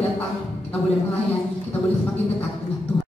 datang, kita boleh melayani, kita boleh semakin dekat dengan Tuhan.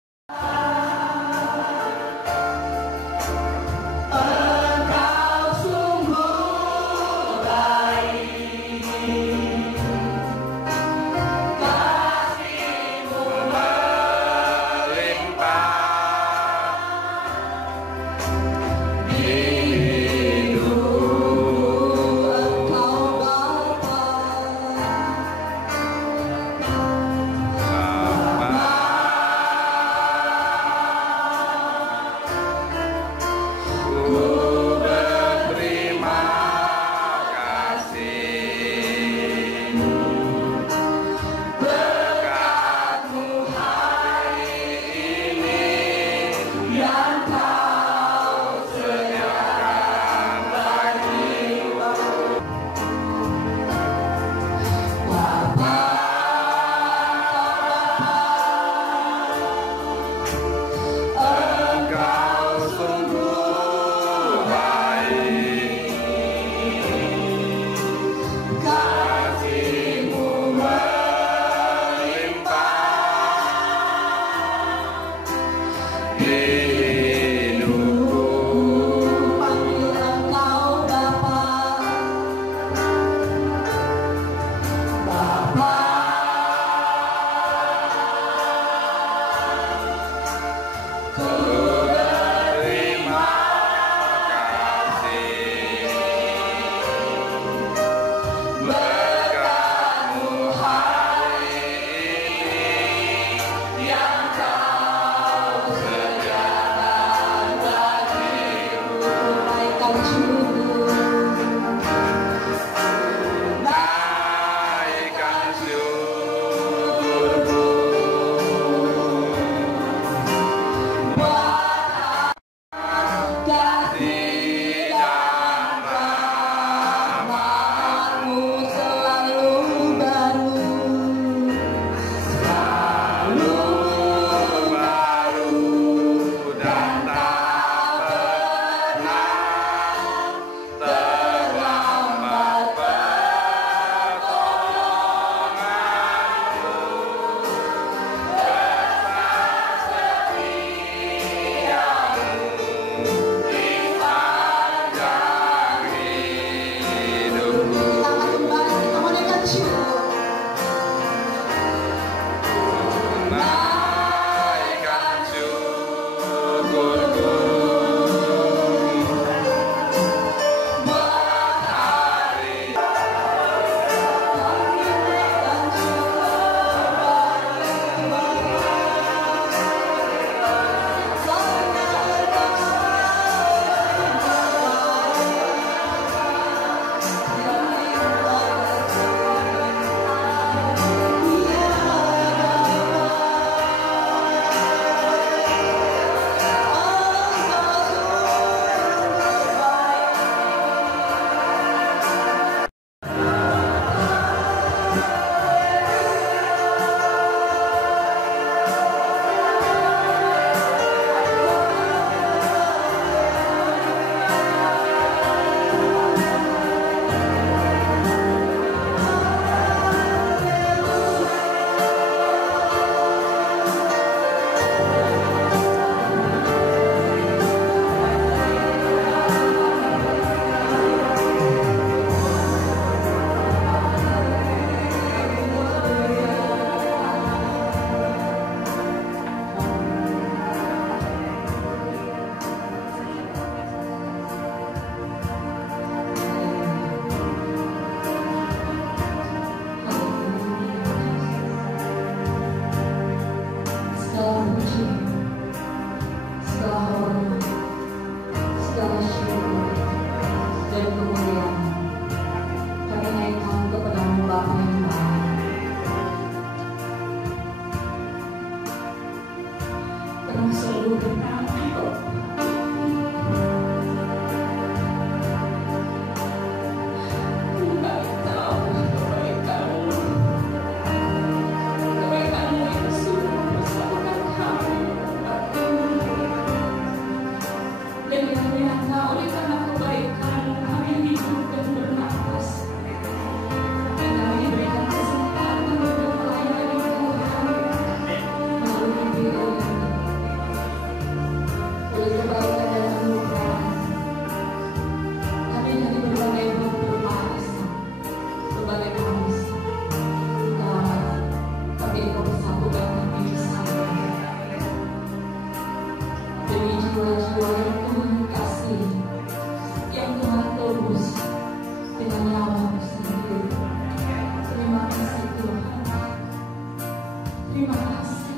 Terima kasih.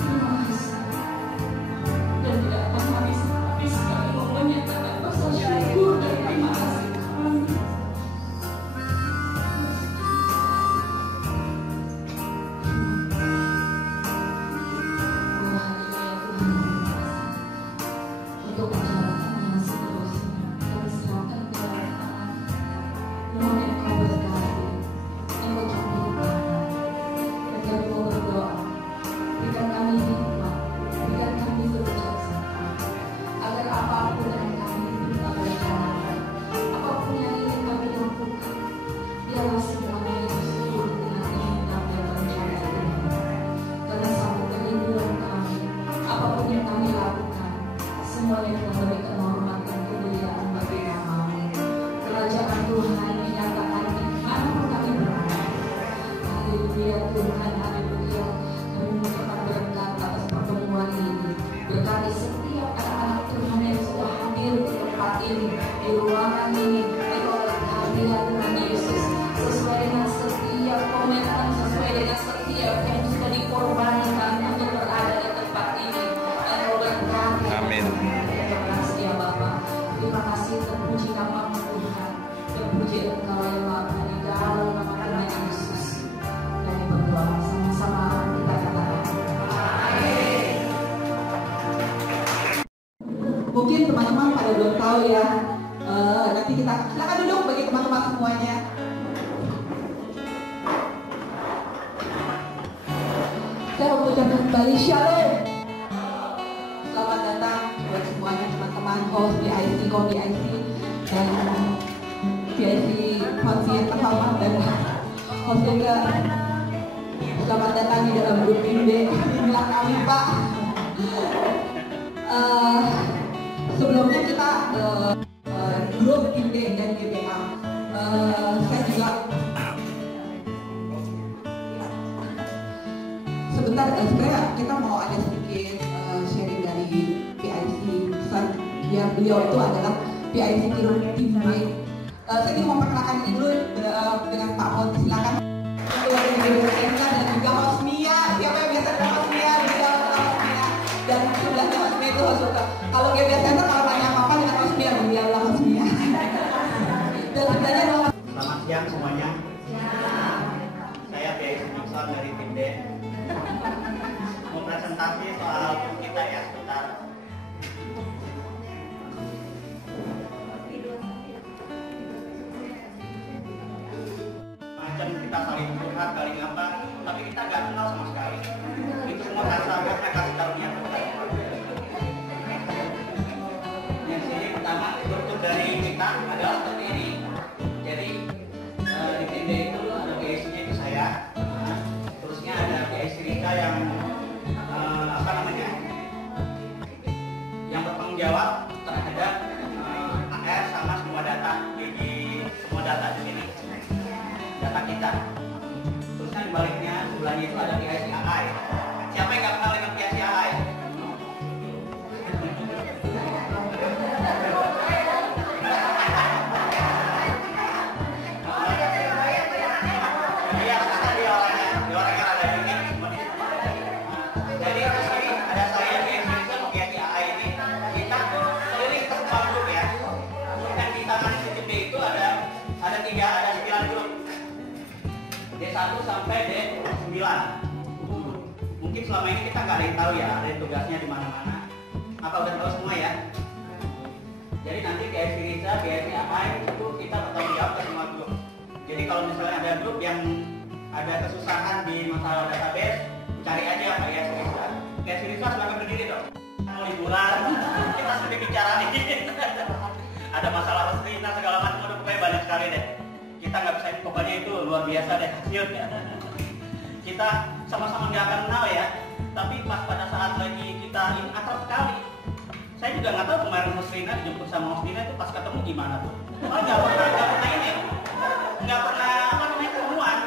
Terima kasih. Dan tidak akan habis-habiskan mau menyatakan rasa syukur dan terima kasih kami. Untuk perjalanan yang seterusnya, kami serahkan ke dalam tangan. Mohon Engkau berkati, Engkau campurkan, dan kami mau berdoa. Berikan kami hikmat, berikan kami kebijaksanaan, agar apapun yang kami rencanakan, apapun yang ingin kami lakukan, biarlah semuanya yang sesuai dengan keinginan dan rencana Tuhan. Karena satu kerinduan kami, apapun yang kami lakukan, semuanya kita berikan hormat dan kemuliaan bagi nama-Mu. Kerajaan Tuhan dinyatakan dimanapun kami berada. Haleluya Tuhan, haleluya. Kami mengucapkan berkat atas pertemuan ini. Berkati setiap anak-anak Tuhan yang sudah hadir di tempat ini, di ruangan ini, Engkau berkati ya Tuhan Yesus, sesuai dengan setiap komitmen, sesuai dengan setiap yang sudah dikorbankan untuk berada di tempat ini. Engkau berkati. Amin. Terima kasih ya Bapak. Terima kasih, terpuji nama-Mu Tuhan. Terpuji Engkau ya Bapa, di dalam nama Tuhan Yesus. Kami berdoa sama-sama, kita katakan amin. Mungkin teman-teman pada belum tahu ya. Nanti kita silakan duduk bagi teman-teman semuanya. Saya mengucapkan kembali shalom. Selamat datang buat semuanya teman-teman host BIC, co-BIC dan BIC host yang terhormat dan host juga. Selamat datang di dalam grup Pinde. Inilah kami Pak. Sebelumnya kita grup Pinde dan GBA. Saya juga sebentar sebenarnya kita mau ada sedikit sharing dari PIC pesan ya, beliau itu adalah PIC teammate. Saya ingin memperkenalkan ini dulu dengan Pak Hot, silakan. Keluarga dari Enka dan juga Hosmia. Siapa yang biasa dengan Hosmia? Juga Hosmia. Dan sebelahnya Hosmia itu Hosuka. Kalau dia biasa kalau tanya apa dengan Hosmia, biarlah Hosmia. Dan sebelahnya adalah. Selamat siang semuanya. Saya PIC Nixon dari Pinde. Mau presentasi soal kita ya sebentar. Macam kita saling curhat, saling apa, tapi kita nggak kenal sama sekali. Itu semua karena kasih karunia Tuhan. Yang sini pertama bentuk dari kita adalah seperti ini. Jadi di Pinde itu ada PIC-nya itu saya. Terusnya ada PIC Rika yang yang bertanggung jawab terhadap AR sama semua data di semua data di sini, data kita. Terusnya di baliknya sebelahnya itu ada PIC AI. Siapa yang nggak kenal dengan PIC AI? Iya, karena di orangnya ada ini. Jadi di sini ada saya di Indonesia PIC AI ini. Kita keliling ke semua grup ya. Dan di tangan CCP itu ada 9 grup. D1 sampai D9. Mungkin selama ini kita nggak ada yang tahu ya, ada tugasnya di mana-mana. Apa udah tahu semua ya? Jadi nanti PIC Risa, PIC AI itu kita bertanggung jawab ke semua grup. Jadi kalau misalnya ada grup yang ada kesusahan di masalah database, cari aja PIC Risa. PIC Risa silahkan berdiri dong. Mau liburan, kita sedih bicara nih. Ada masalah Rosrina segala macam, udah pokoknya banyak sekali deh. Kita nggak bisa pokoknya itu luar biasa deh hasilnya. Kita sama-sama nggak akan kenal ya, tapi pas pada saat lagi kita ini akrab sekali. Saya juga nggak tahu kemarin Rosrina dijemput sama Rosrina itu pas ketemu gimana tuh. Oh nggak pernah ini, nggak pernah apa namanya ketemuan.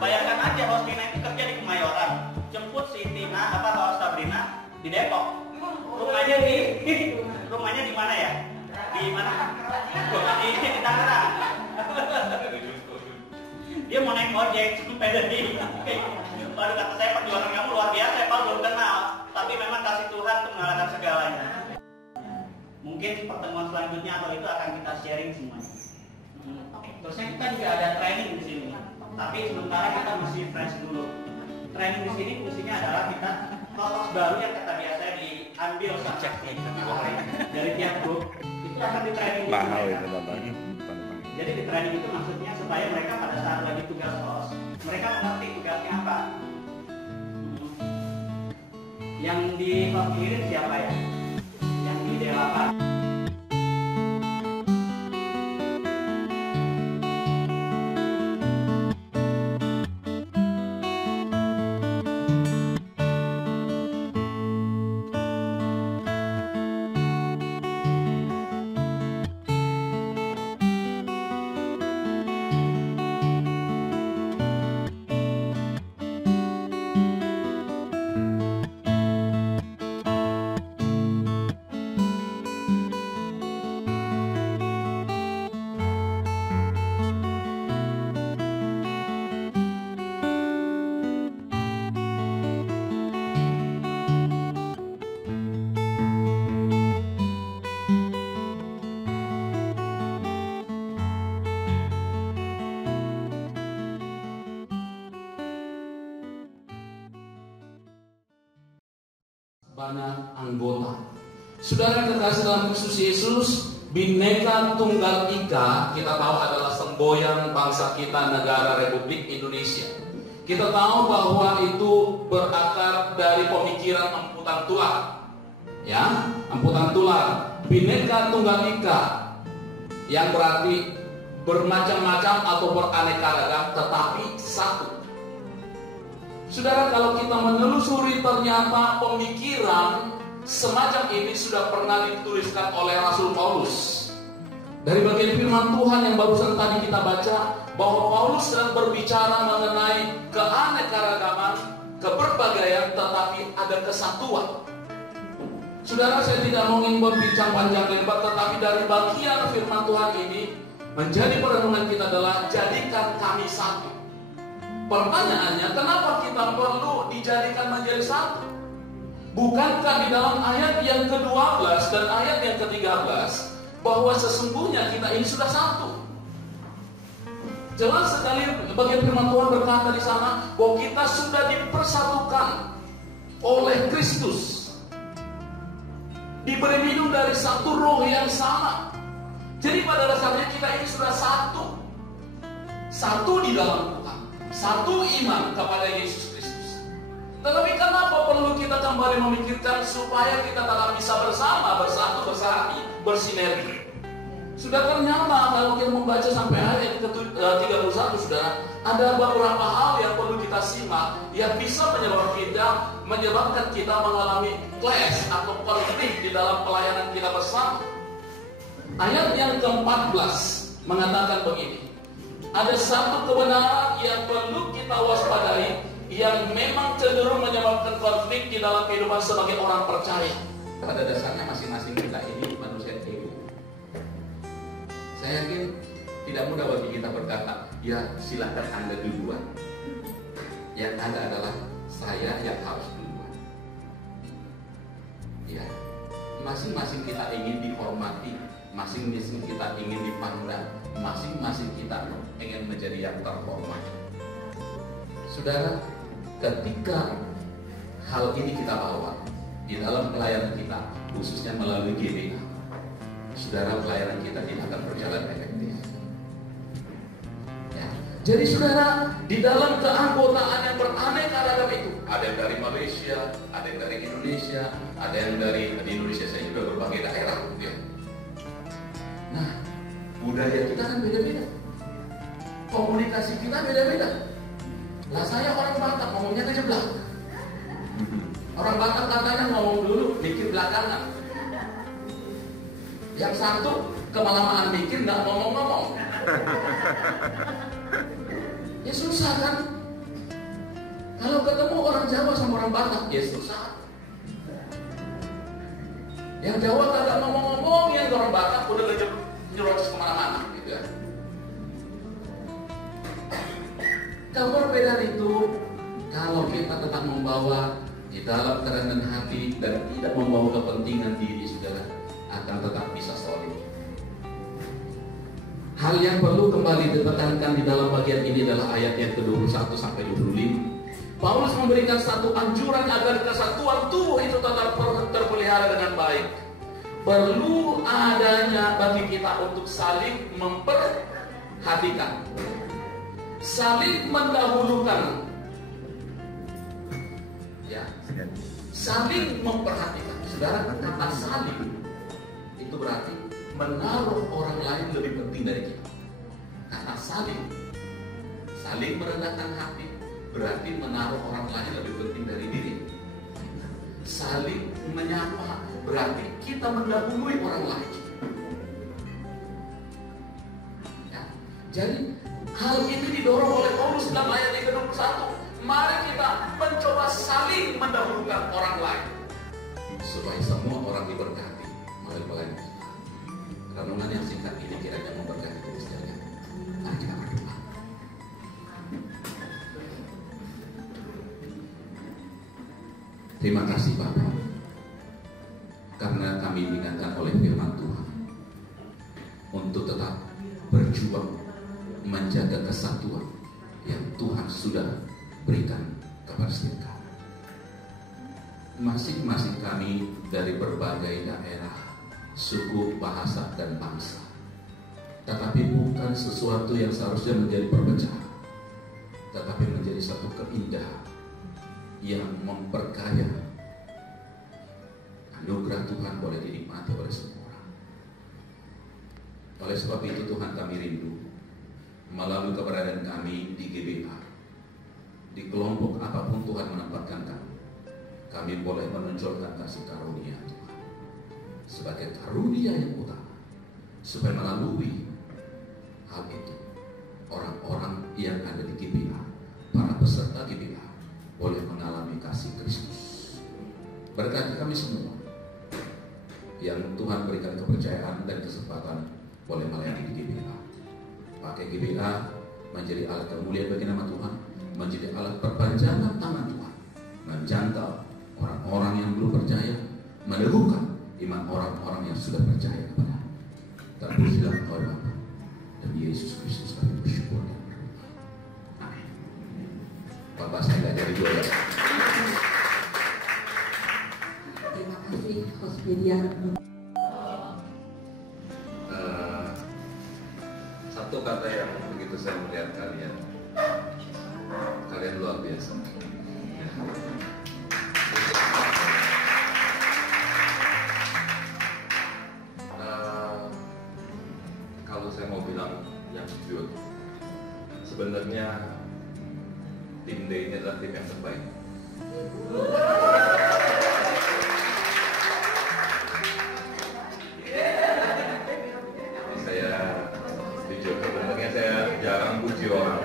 Bayangkan aja Rosrina itu kerja di Kemayoran, jemput si Tina Sabrina di Depok. Rumahnya di mana ya? Di mana? Di Tangerang. Dia mau naik ojek, sepeda di. Waduh, kata saya, perjuangan kamu luar biasa ya Pak, belum kenal. Tapi memang kasih Tuhan untuk mengalahkan segalanya. Mungkin pertemuan selanjutnya atau itu akan kita sharing semuanya. Terusnya kita juga ada training di sini. Tapi sementara kita mesti fresh dulu. Training di sini fungsinya adalah kita totos baru yang kata biasa diambil dari tiap grup. Itu akan di training. Mahal itu Bapak. Jadi di training itu maksudnya supaya mereka pada saat lagi tugas pos, mereka mengerti tugasnya apa. Yang di Hokirin siapa ya? Yang di Delapan. Banyak anggota. Saudara kekasih dalam Kristus Yesus, Bhinneka Tunggal Ika kita tahu adalah semboyan bangsa kita, negara Republik Indonesia. Kita tahu bahwa itu berakar dari pemikiran amputan tular, ya, amputan tular. Bhinneka Tunggal Ika yang berarti bermacam-macam atau beraneka ragam, tetapi satu. Saudara, kalau kita menelusuri ternyata pemikiran semacam ini sudah pernah dituliskan oleh Rasul Paulus. Dari bagian firman Tuhan yang barusan tadi kita baca, bahwa Paulus sedang berbicara mengenai keanekaragaman, keberbagaian, tetapi ada kesatuan. Saudara, saya tidak mau ingin berbincang panjang lebar, tetapi dari bagian firman Tuhan ini menjadi perenungan kita adalah jadikan kami satu. Pertanyaannya, kenapa kita perlu dijadikan menjadi satu? Bukankah di dalam ayat yang ke-12 dan ayat yang ke-13 bahwa sesungguhnya kita ini sudah satu? Jelas sekali bagian firman Tuhan berkata di sana bahwa kita sudah dipersatukan oleh Kristus, diberi minum dari satu roh yang sama. Jadi pada dasarnya kita ini sudah satu. Satu di dalam Tuhan, satu iman kepada Yesus Kristus. Tetapi kenapa perlu kita kembali memikirkan supaya kita tetap bisa bersama, bersatu, bersatu, bersinergi? Sudah ternyata kalau kita membaca sampai ayat ke-31, sudah ada beberapa hal yang perlu kita simak yang bisa menyebabkan kita mengalami clash atau konflik di dalam pelayanan kita bersama. Ayat yang ke-14 mengatakan begini: ada satu kebenaran yang perlu kita waspadai, yang memang cenderung menyebabkan konflik di dalam kehidupan sebagai orang percaya. Pada dasarnya masing-masing kita ini manusia ego. Saya yakin tidak mudah bagi kita berkata, ya silakan Anda duluan. Yang ada adalah saya yang harus duluan. Ya, masing-masing kita ingin dihormati, masing-masing kita ingin dipandang, masing-masing kita ingin menjadi yang terhormat. Saudara, ketika hal ini kita bawa di dalam pelayanan kita, khususnya melalui GBK, saudara, pelayanan kita tidak akan berjalan efektif. Ya. Jadi saudara, di dalam keanggotaan yang beraneka ragam itu, ada yang dari Malaysia, ada yang dari Indonesia, ada yang dari di Indonesia saya juga berbagai daerah, ya. Nah, budaya kita kan beda-beda, komunikasi kita beda-beda. Lah saya orang Batak ngomongnya kejeblak. Orang Batak katanya ngomong dulu, mikir belakangan. Yang satu kemalaman mikir, nggak ngomong-ngomong. Ya susah kan? Kalau ketemu orang Jawa sama orang Batak, ya susah. Yang Jawa kagak ngomong-ngomong, yang orang Batak udah nyerocos kemana-mana, gitu ya. Keberbedaan itu kalau kita tetap membawa di dalam kerendahan hati dan tidak membawa kepentingan diri, saudara, akan tetap bisa solid. Hal yang perlu kembali ditekankan di dalam bagian ini adalah ayat yang ke-21 sampai 25. Paulus memberikan satu anjuran agar kesatuan tubuh itu tetap terpelihara dengan baik. Perlu adanya bagi kita untuk saling memperhatikan, saling mendahulukan, ya, saling memperhatikan. Saudara, kata saling itu berarti menaruh orang lain lebih penting dari kita. Kata saling merendahkan hati berarti menaruh orang lain lebih penting dari diri. Saling menyapa berarti kita mendahului orang lain. Ya. Jadi hal ini didorong oleh Paulus dalam ayat yang ke-21. Mari kita mencoba saling mendahulukan orang lain supaya semua orang diberkati melalui pelayanan kita. Renungan yang singkat ini kiranya memberkati kita sekalian. Mari kita berdoa. Terima kasih Bapak, karena kami diingatkan oleh firman Tuhan untuk tetap berjuang menjaga kesatuan yang Tuhan sudah berikan kepada setiap kami. Masing-masing kami dari berbagai daerah, suku, bahasa, dan bangsa, tetapi bukan sesuatu yang seharusnya menjadi perpecahan, tetapi menjadi satu keindahan yang memperkaya. Anugerah Tuhan boleh dinikmati oleh semua orang. Oleh sebab itu Tuhan, kami rindu melalui keberadaan kami di GBA, di kelompok apapun Tuhan menempatkan kami boleh menunjukkan kasih karunia Tuhan sebagai karunia yang utama, supaya melalui hal itu orang-orang yang ada di GBA, para peserta GBA, boleh mengalami kasih Kristus. Berkati kami semua yang Tuhan berikan kepercayaan dan kesempatan boleh melayani di GBA. Pakai GBA menjadi alat kemuliaan bagi nama Tuhan, menjadi alat perpanjangan tangan Tuhan, menjangkau orang-orang yang belum percaya, meneguhkan iman orang-orang yang sudah percaya kepada terpujilah Engkau Bapa dan Yesus Kristus, kami bersyukur dan berdoa. Amin. Bapak, saya nggak jadi doa. Terima kasih Hospedia. Satu kata yang begitu saya melihat kalian luar biasa. Kalau saya mau bilang yang jujur, sebenarnya tim D ini adalah tim yang terbaik. Saya jujur, sebenarnya saya jarang puji orang.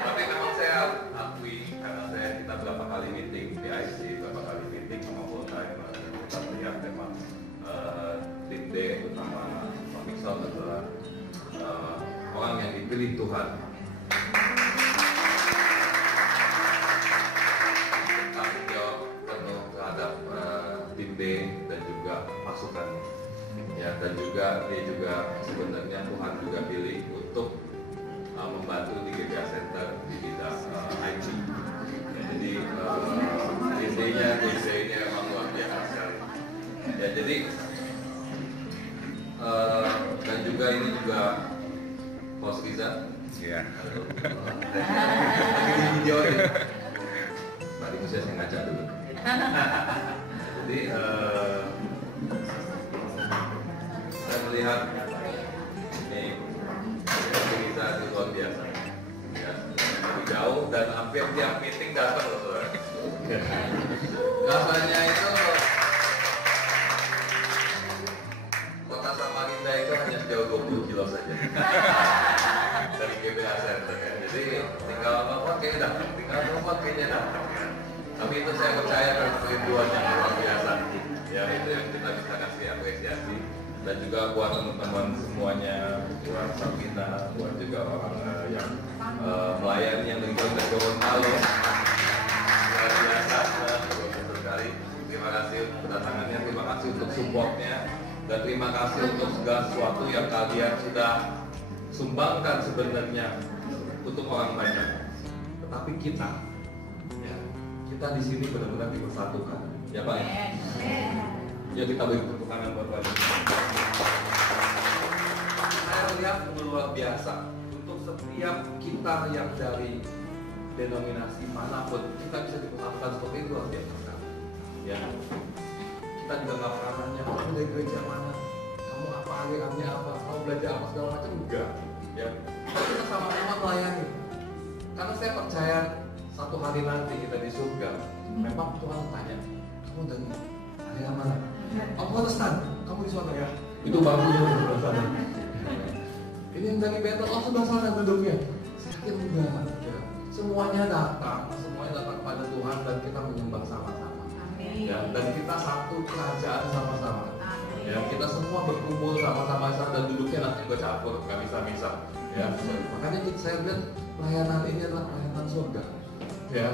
Tapi memang saya akui, karena kita berapa kali meeting PIC, berapa kali meeting sama full time, kita melihat memang tim D, terutama Pak Mixon adalah orang yang dipilih Tuhan. Tanggung jawab penuh terhadap tim B dan juga pasukan. Ya, dan juga dia juga sebenarnya Tuhan juga pilih untuk membantu di GBA Center di bidang IT. Ya, jadi ide-nya memang luar biasa. Ya, jadi dan juga ini juga Host Riza. Iya. Lagi di video ini. Tadi saya ngaca dulu. Jadi saya melihat ini Riza itu luar biasa. Ya, dari jauh dan hampir tiap meeting datang loh, saudara. Rasanya itu Kota Samarinda itu hanya sejauh 20 kilo saja dari GBA Center ya. Jadi tinggal telepon kayaknya datang, tapi itu saya percaya kerinduan yang luar biasa. Ya, itu yang kita bisa kasih apresiasi. dan juga buat teman-teman semuanya, buat Sabina, buat juga orang yang melayani yang dari Gorontalo. Luar biasa, sekali. Terima kasih kedatangannya, terima kasih untuk supportnya, dan terima kasih untuk segala sesuatu yang kalian sudah sumbangkan sebenarnya untuk orang banyak. Tetapi kita di sini benar-benar dipersatukan, ya Pak. Ya kita beri tepuk tangan buat Pak. Saya lihat luar biasa untuk setiap kita yang dari denominasi manapun kita bisa dipersatukan seperti itu, luar biasa. Ya, kita juga nggak pernah nanya kamu dari gereja mana, kamu apa alirannya apa, kamu belajar apa segala macam, enggak. Ya, kita sama-sama melayani. Karena saya percaya satu hari nanti kita di surga, memang Tuhan tanya, kamu dari aliran mana? Oh, Protestan, kamu di sana ya? Itu bagunya di sebelah sana. Ini yang dari Betel, oh sebelah sana duduknya. Saya yakin enggak. Ya. Semuanya datang kepada Tuhan dan kita menyembah sama-sama. Ya, dan kita satu kerajaan sama-sama. Ya, kita semua berkumpul sama-sama dan duduknya nanti juga campur, nggak bisa-bisa. Ya, makanya saya lihat pelayanan ini adalah pelayanan surga. Ya,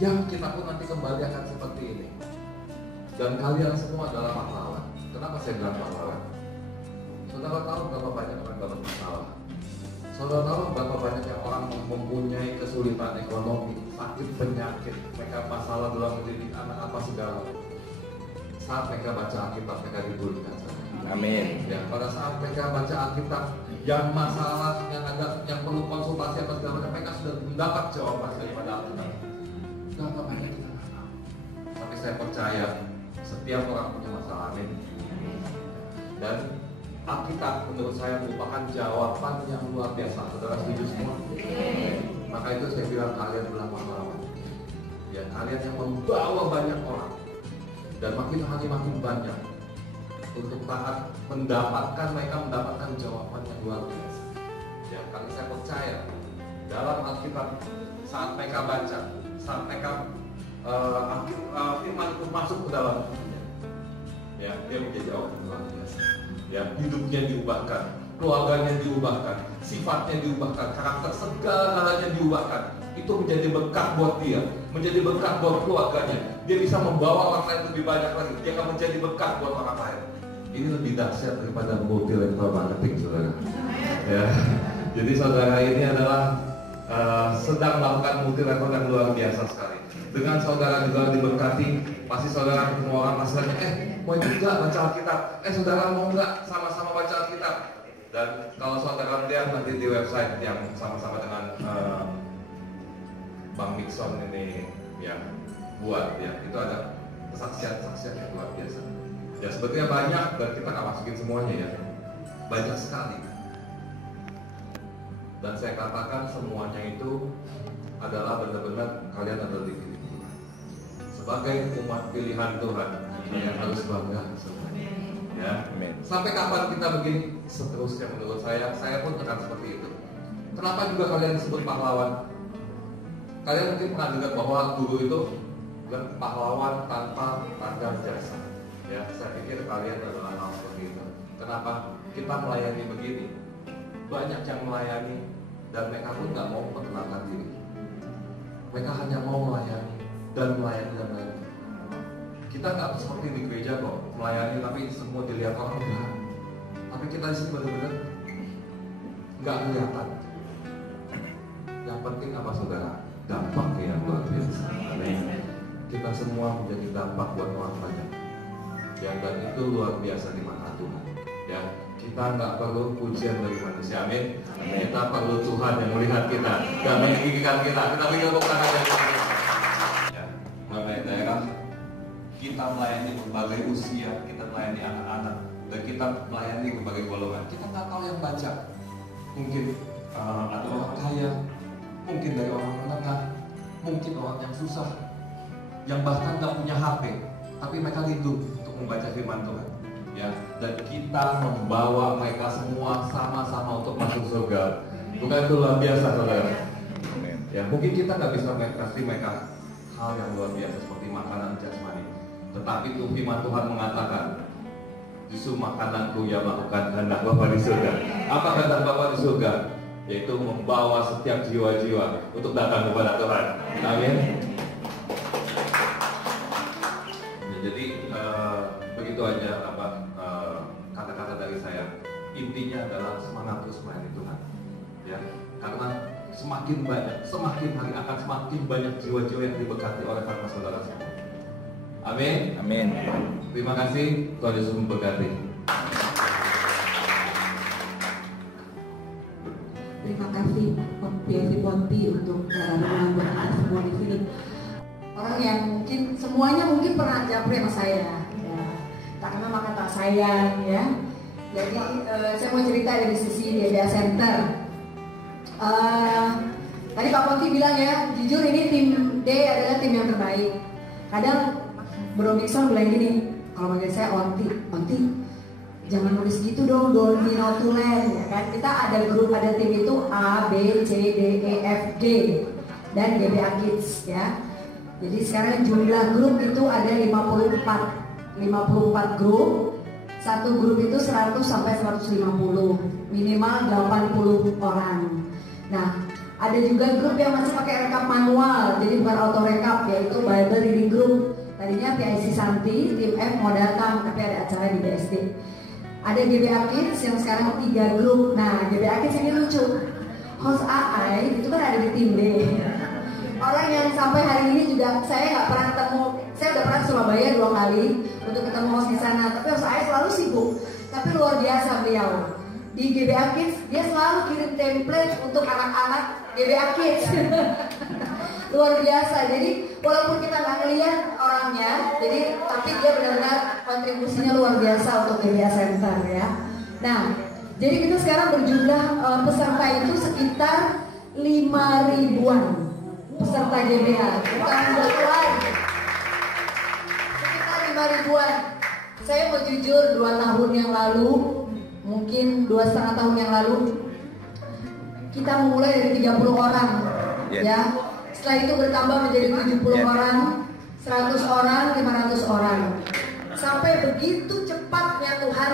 yang kita pun nanti kembali akan seperti ini. Dan kalian semua adalah pahlawan. Kenapa saya bilang pahlawan? Saudara tahu berapa banyak orang dapat masalah? Saudara tahu berapa banyak yang orang mempunyai kesulitan ekonomi, sakit penyakit, mereka masalah dalam mendidik anak apa segala. Saat mereka baca Alkitab, mereka dipulihkan. Amin. Ya, pada saat mereka baca Alkitab, yang masalah yang ada, yang perlu konsultasi apa segala macam, mereka sudah mendapat jawaban daripada Alkitab. Berapa banyak kita nggak tahu. Tapi saya percaya setiap orang punya masalah, amin. Dan Alkitab menurut saya merupakan jawaban yang luar biasa. Saudara setuju semua? Maka itu saya bilang kalian adalah pahlawan. Ya, kalian yang membawa banyak orang dan makin hari makin banyak untuk taat mereka mendapatkan jawaban yang luar biasa. Ya, karena saya percaya dalam Alkitab saat mereka baca, saat mereka firman itu masuk ke dalam hatinya, ya, dia menjadi orang yang luar biasa. Ya, hidupnya diubahkan, keluarganya diubahkan, sifatnya diubahkan, karakter segalanya diubahkan. Itu menjadi berkat buat dia, menjadi berkat buat keluarganya. Dia bisa membawa orang lain lebih banyak lagi. Dia akan menjadi berkat buat orang lain. Ini lebih dahsyat daripada multi-level marketing, saudara. Ya, jadi saudara ini adalah sedang melakukan multi-level yang luar biasa sekali. Dengan saudara juga diberkati, pasti saudara ketemu orang masih nanya, mau juga baca Alkitab? Saudara mau nggak sama-sama baca Alkitab? Dan kalau saudara lihat nanti di website yang sama-sama dengan Bang Mixon ini yang buat, ya, itu ada kesaksian-kesaksian yang luar biasa. Ya, sebetulnya banyak dan kita nggak masukin semuanya, ya, banyak sekali. Dan saya katakan semuanya itu adalah benar-benar kalian adalah dipilih Tuhan. Sebagai umat pilihan Tuhan, kalian harus bangga. Ya, sampai kapan kita begini? Seterusnya menurut saya pun akan seperti itu. Kenapa juga kalian disebut pahlawan? Kalian mungkin pernah dengar bahwa guru itu bukan pahlawan tanpa tanda jasa. Ya, saya pikir kalian adalah hal seperti itu. Kenapa kita melayani begini? Banyak yang melayani dan mereka pun nggak mau memperkenalkan diri. Mereka hanya mau melayani dan melayani. Kita nggak seperti di gereja kok melayani tapi semua dilihat orang, enggak. Tapi kita di sini benar-benar nggak kelihatan. Yang penting apa, saudara? Dampak yang luar biasa. Kita semua menjadi dampak buat orang banyak. Ya, dan itu luar biasa di mata Tuhan. Ya, kita nggak perlu pujian dari manusia, amin. Kita perlu Tuhan yang melihat kita dan meninggikan kita. Kita beri tepuk tangan dari Tuhan. Ya, mulai daerah kita melayani berbagai usia, kita melayani anak-anak, dan kita melayani berbagai golongan. Kita nggak tahu yang baca. Mungkin ada orang kaya, mungkin dari orang menengah, mungkin orang yang susah, yang bahkan nggak punya HP, tapi mereka rindu untuk membaca firman Tuhan. Ya, dan kita membawa mereka semua sama-sama untuk masuk surga. Bukan itu luar biasa, saudara? Ya, mungkin kita nggak bisa kasih mereka hal yang luar biasa seperti makanan jasmani, tetapi itu firman Tuhan mengatakan justru makananku yang melakukan kehendak Bapa di surga. Apa kehendak Bapa di surga? Yaitu membawa setiap jiwa-jiwa untuk datang kepada Tuhan. Amin. Ya, jadi begitu aja kata-kata dari saya. Intinya adalah semangat terus melayani Tuhan. Ya, karena semakin hari akan semakin banyak jiwa-jiwa yang diberkati oleh firman saudara semua. Amin. Amin. Terima kasih, Tuhan Yesus memberkati. Terima kasih PSI Ponti untuk renungan buat kita semua di sini. Orang yang semuanya mungkin pernah japri sama saya, ya. Tak kenal maka tak sayang, ya. Jadi saya mau cerita dari sisi GBA Center. Tadi Pak Ponti bilang ya, jujur ini tim D adalah tim yang terbaik. Kadang Bro Nixon bilang gini, kalau manggil saya Onti, jangan nulis gitu dong, don't be notulen, ya kan? Kita ada grup, ada tim itu A, B, C, D, E, F, G dan GBA Kids, ya. Jadi sekarang jumlah grup itu ada 54 grup. Satu grup itu 100 sampai 150, minimal 80 orang. Nah, ada juga grup yang masih pakai rekap manual, jadi bukan auto rekap, yaitu Bible Reading Group. Tadinya PIC Santi, tim F mau datang, tapi ada acara di BSD. Ada GBA Kids yang sekarang 3 grup. Nah, GBA Kids ini lucu. Host AI itu kan ada di tim D. Orang yang sampai hari ini juga saya nggak pernah ketemu. Saya udah pernah ke Surabaya 2 kali untuk ketemu host di sana. Tapi host AI selalu sibuk. Tapi luar biasa beliau. Di GBA Kids dia selalu kirim template untuk anak-anak GBA Kids. Luar biasa. Jadi walaupun kita nggak ngelihat orangnya, tapi dia benar-benar kontribusinya luar biasa untuk GBA Center, ya. Nah, jadi kita sekarang berjumlah peserta itu sekitar 5.000-an peserta GBA. Bukan lain. Sekitar 5.000-an. Saya mau jujur 2 tahun yang lalu, mungkin 2,5 tahun yang lalu, kita memulai dari 30 orang, ya. Setelah itu bertambah menjadi 70 orang, 100 orang, 500 orang. Sampai begitu cepatnya Tuhan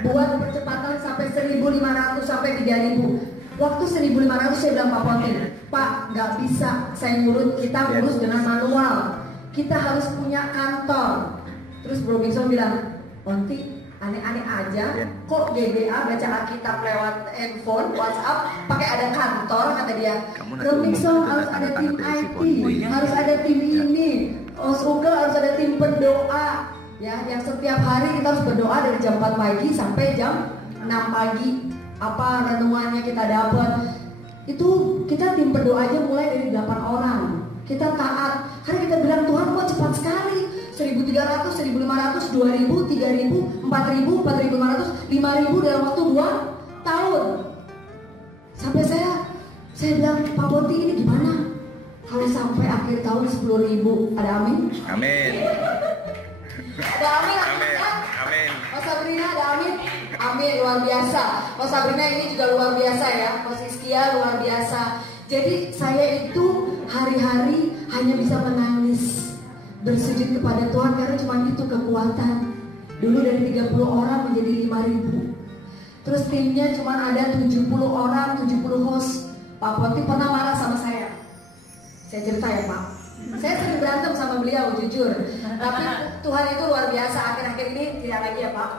buat percepatan sampai 1.500 sampai 3.000. Waktu 1.500 saya bilang Pak Ponti, Pak nggak bisa saya ngurus, kita ngurus dengan manual. Kita harus punya kantor. Terus Bro Nixon bilang, Ponti aneh-aneh aja, kok GBA baca Alkitab lewat handphone, WhatsApp, pakai ada kantor, kata dia. Bro Nixon harus ada tim IT, harus ada tim ini, Google harus ada tim pendoa, ya, yang setiap hari kita harus berdoa dari jam 4 pagi sampai jam 6 pagi. Apa renungannya kita dapat? Itu kita tim berdoa aja mulai dari 8 orang. Kita taat, karena kita bilang Tuhan kok cepat sekali. 1.300, 1.500, 2.000, 3.000, 4.000, 4.500, 5.000 dalam waktu 2 tahun. Sampai saya bilang, Pak Ponti ini gimana? Kalau sampai akhir tahun 10.000, ada amin? Amin. Ada amin, amin, kan? Amin. Mas Sabrina ada amin? Amin, luar biasa. Mas Sabrina ini juga luar biasa, ya. Mas Iskia luar biasa. Jadi saya itu hari-hari hanya bisa menangis, bersujud kepada Tuhan, karena cuma itu kekuatan. Dulu dari 30 orang menjadi 5.000. Terus timnya cuma ada 70 orang, 70 host. Pak Ponti pernah marah sama saya. Saya cerita ya Pak, saya sering berantem sama beliau, jujur. Tapi Tuhan itu luar biasa. Akhir-akhir ini tidak lagi ya Pak.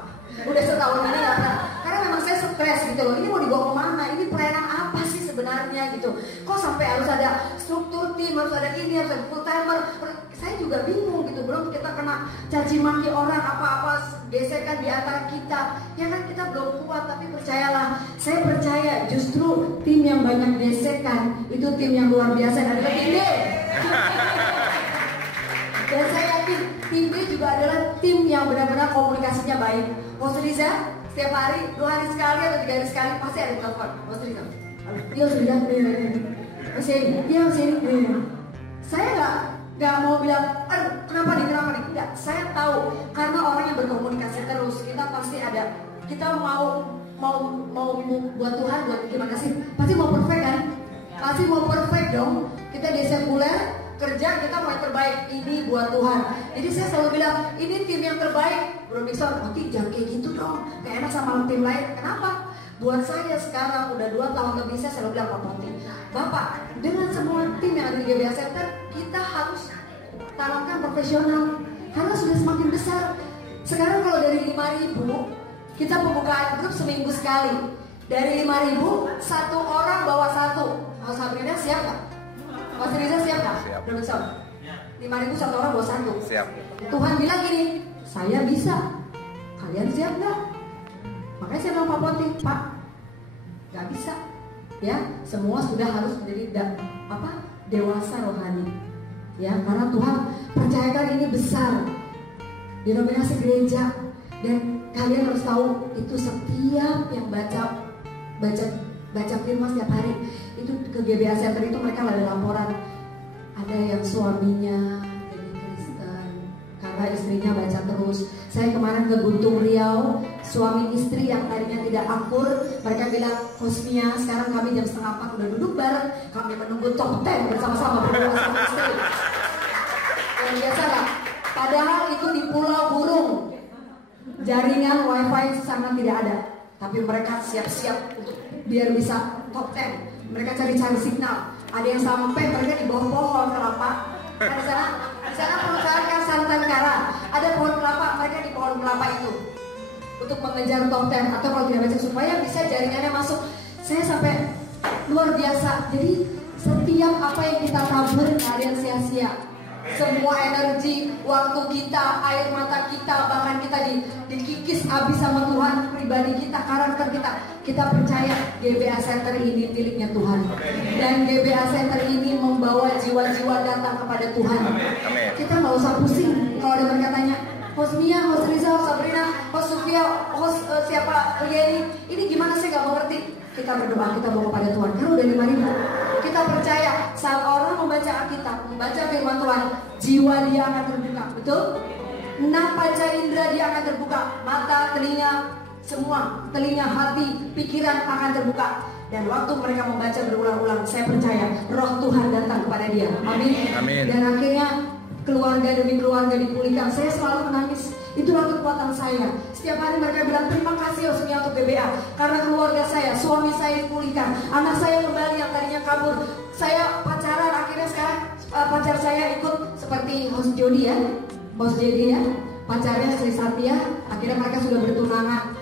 Udah setahun ini gak pernah. Karena memang saya stres gitu loh. Ini mau dibawa kemana? Ini pelayanan apa sih sebenarnya gitu? Kok sampai harus ada struktur tim, harus ada ini, harus ada full timer. Saya juga bingung gitu. Belum kita kena caci maki orang, apa-apa gesekan di antara kita. Ya kan kita belum kuat. Tapi percayalah, saya percaya justru tim yang banyak gesekan itu tim yang luar biasa dan adalah tim D. Dan saya yakin tim B juga adalah tim yang benar-benar komunikasinya baik. Mas Riza setiap hari, 2 hari sekali atau 3 hari sekali pasti ada telepon. Mas Riza, iya sudah, Mas ini, saya nggak mau bilang, kenapa nih, enggak. Saya tahu karena orang yang berkomunikasi terus, kita pasti ada, kita mau buat Tuhan, buat gimana sih? Pasti mau perfect kan? Pasti mau perfect dong. Kita di sekuler kerja kerja kita mau yang terbaik, ini buat Tuhan. Jadi saya selalu bilang, ini tim yang terbaik. Bro Nixon, nanti jangan kayak gitu dong, gak enak sama tim lain. Kenapa? Buat saya sekarang udah 2 tahun lebih, saya selalu bilang Pak Ponti, Bapak, dengan semua tim yang ada di GBA Center, kita harus tanamkan profesional karena sudah semakin besar. Sekarang kalau dari 5.000, kita pembukaan grup seminggu sekali. Dari 5.000, 1 orang bawa 1. Mas Sabrina siap gak? Mas Riza siap gak? Siap. Bro Nixon, 5.000 1 orang bawa 1. Siap. Tuhan bilang gini, saya bisa, kalian siap gak? Makanya saya bilang Pak Ponti, Pak, gak bisa. Ya, semua sudah harus menjadi dewasa rohani. Ya, karena Tuhan percayakan ini besar. Denominasi gereja, dan kalian harus tahu itu setiap yang baca firman setiap hari itu ke GBA Center itu mereka ada laporan, ada yang suaminya jadi Kristen karena istrinya baca terus. Saya kemarin ke Guntung Riau, suami istri yang tadinya tidak akur, mereka bilang, Hosmia, sekarang kami jam 3:30 udah duduk bareng, kami menunggu top 10 bersama-sama berdua sama istri. Yang biasa gak? Padahal itu di Pulau Burung, jaringan wifi sangat tidak ada, tapi mereka siap-siap untuk biar bisa top 10. Mereka cari-cari signal. Ada yang sampai mereka di bawah pohon kelapa. Di sana perusahaan santan kara. Ada pohon kelapa, mereka di pohon kelapa itu untuk mengejar top 10 atau kalau tidak baca supaya bisa jaringannya masuk. Saya sampai luar biasa. Jadi setiap apa yang kita tabur kalian sia-sia. Semua energi, waktu kita, air mata kita, bahkan kita dikikis habis sama Tuhan, pribadi kita, karakter kita. Kita percaya GBA Center ini miliknya Tuhan. Dan GBA Center ini membawa jiwa-jiwa datang kepada Tuhan. Kita nggak usah pusing kalau ada mereka tanya, Host Mia, Host Riza, Host Sabrina, Host Sofia, Host siapa Lieni, ini gimana sih, gak mengerti. Kita berdoa, kita bawa kepada Tuhan. Karena udah 5.000. Kita percaya saat orang membaca Alkitab, membaca firman Tuhan, jiwa dia akan terbuka, betul? 6 panca indera dia akan terbuka, mata, telinga, semua, telinga, hati, pikiran akan terbuka. Dan waktu mereka membaca berulang-ulang, saya percaya Roh Tuhan datang kepada dia. Amin. Amin. Dan akhirnya keluarga demi keluarga dipulihkan. Saya selalu menangis. Itulah kekuatan saya. Setiap hari mereka bilang terima kasih Hosmia untuk GBA karena keluarga saya, suami saya dipulihkan, anak saya kembali yang tadinya kabur. Saya pacaran, akhirnya sekarang pacar saya ikut seperti Host Jody ya, Host Jody ya, pacarnya Sri Satya. Akhirnya mereka sudah bertunangan.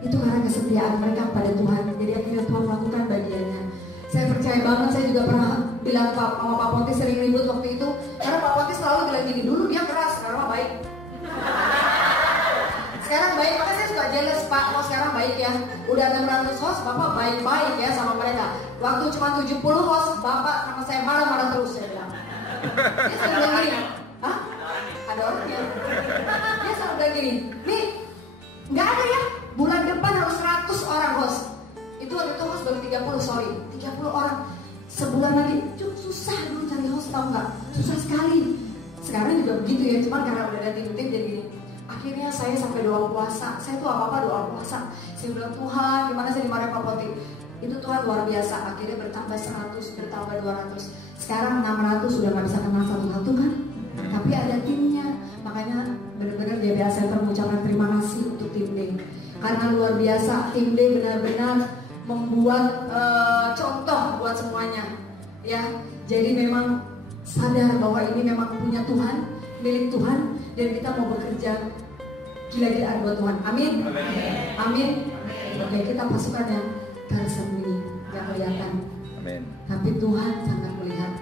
Itu karena kesetiaan mereka pada Tuhan. Jadi akhirnya Tuhan melakukan bagiannya. Saya percaya banget. Saya juga pernah bilang sama Pak Ponti, sering ribut waktu itu karena Pak Ponti selalu bilang gini, dulu dia keras, sekarang mah baik. Sekarang baik, makanya saya suka jealous Pak, oh sekarang baik ya. Udah 600 host, Bapak baik-baik ya sama mereka. Waktu cuma 70 host, Bapak sama saya marah-marah terus, saya bilang. Dia selalu bilang gini, hah? Ada orangnya. Dia selalu bilang gini, nih, nggak ada ya, bulan depan harus 100 orang host. Itu waktu itu host baru 30 orang. Sebulan lagi, cukup susah dulu cari host, tau nggak? Susah sekali. Sekarang juga begitu ya, cuma karena udah ada tim-tim jadi gini. Akhirnya saya sampai doa puasa. Saya tuh apa-apa doa puasa. Saya bilang, Tuhan gimana saya dimarahin Pak Ponti. Itu Tuhan luar biasa. Akhirnya bertambah 100, bertambah 200. Sekarang 600 sudah gak bisa kenal satu-satu kan. Tapi ada timnya. Makanya benar-benar GBA Center mengucapkan terima kasih untuk tim D. Karena luar biasa, tim D benar-benar membuat contoh buat semuanya. Ya, jadi memang sadar bahwa ini memang punya Tuhan, milik Tuhan, dan kita mau bekerja gila-gilaan buat Tuhan. Amin. Amin. Oke, kita pasukan yang tersembunyi, yang kelihatan. Amin. Tapi Tuhan sangat melihat.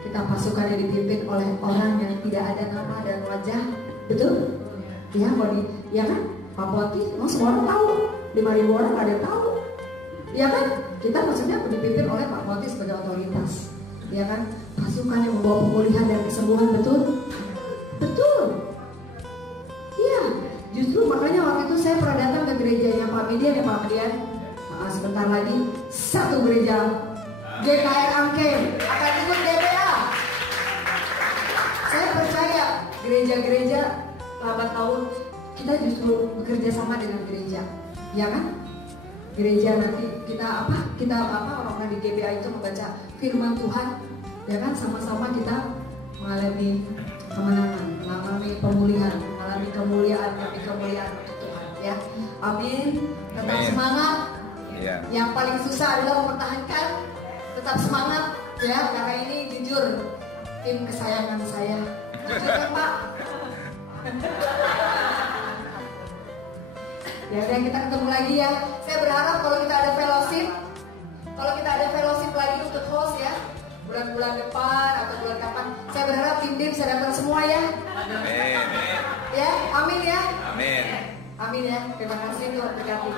Kita pasukan yang dipimpin oleh orang yang tidak ada nama dan wajah. Betul? Ya, ya kan? Pak Ponti, semua orang tahu. 5.000 orang ada yang tahu. Ya kan? Kita maksudnya dipimpin oleh Pak Ponti sebagai otoritas. Ya kan? Pasukan yang membawa pemulihan dan kesembuhan, betul? Betul. Iya, justru makanya waktu itu saya pernah datang ke gerejanya Pak Median ya Pak Median. Sebentar lagi satu gereja GKR Angke akan ikut GBA. Saya percaya gereja-gereja lambat tahun kita justru bekerja sama dengan gereja, ya kan? Gereja nanti kita orang-orang di GBA itu membaca firman Tuhan, ya kan? Sama-sama kita mengalami kemenangan, mengalami pemulihan, mengalami kemuliaan demi kemuliaan untuk Tuhan ya. Amin. Tetap Amin. semangat. Iya. Yang paling susah adalah mempertahankan. Tetap semangat ya, karena ini jujur tim kesayangan saya. Jujur kan Pak? Ya udah, kita ketemu lagi ya. Saya berharap kalau kita ada fellowship lagi untuk host ya, bulan-bulan depan atau bulan kapan, saya berharap tim bisa datang semua ya. Amin. Ya, amin ya. Amin. Amin ya. Terima kasih Tuhan berkati.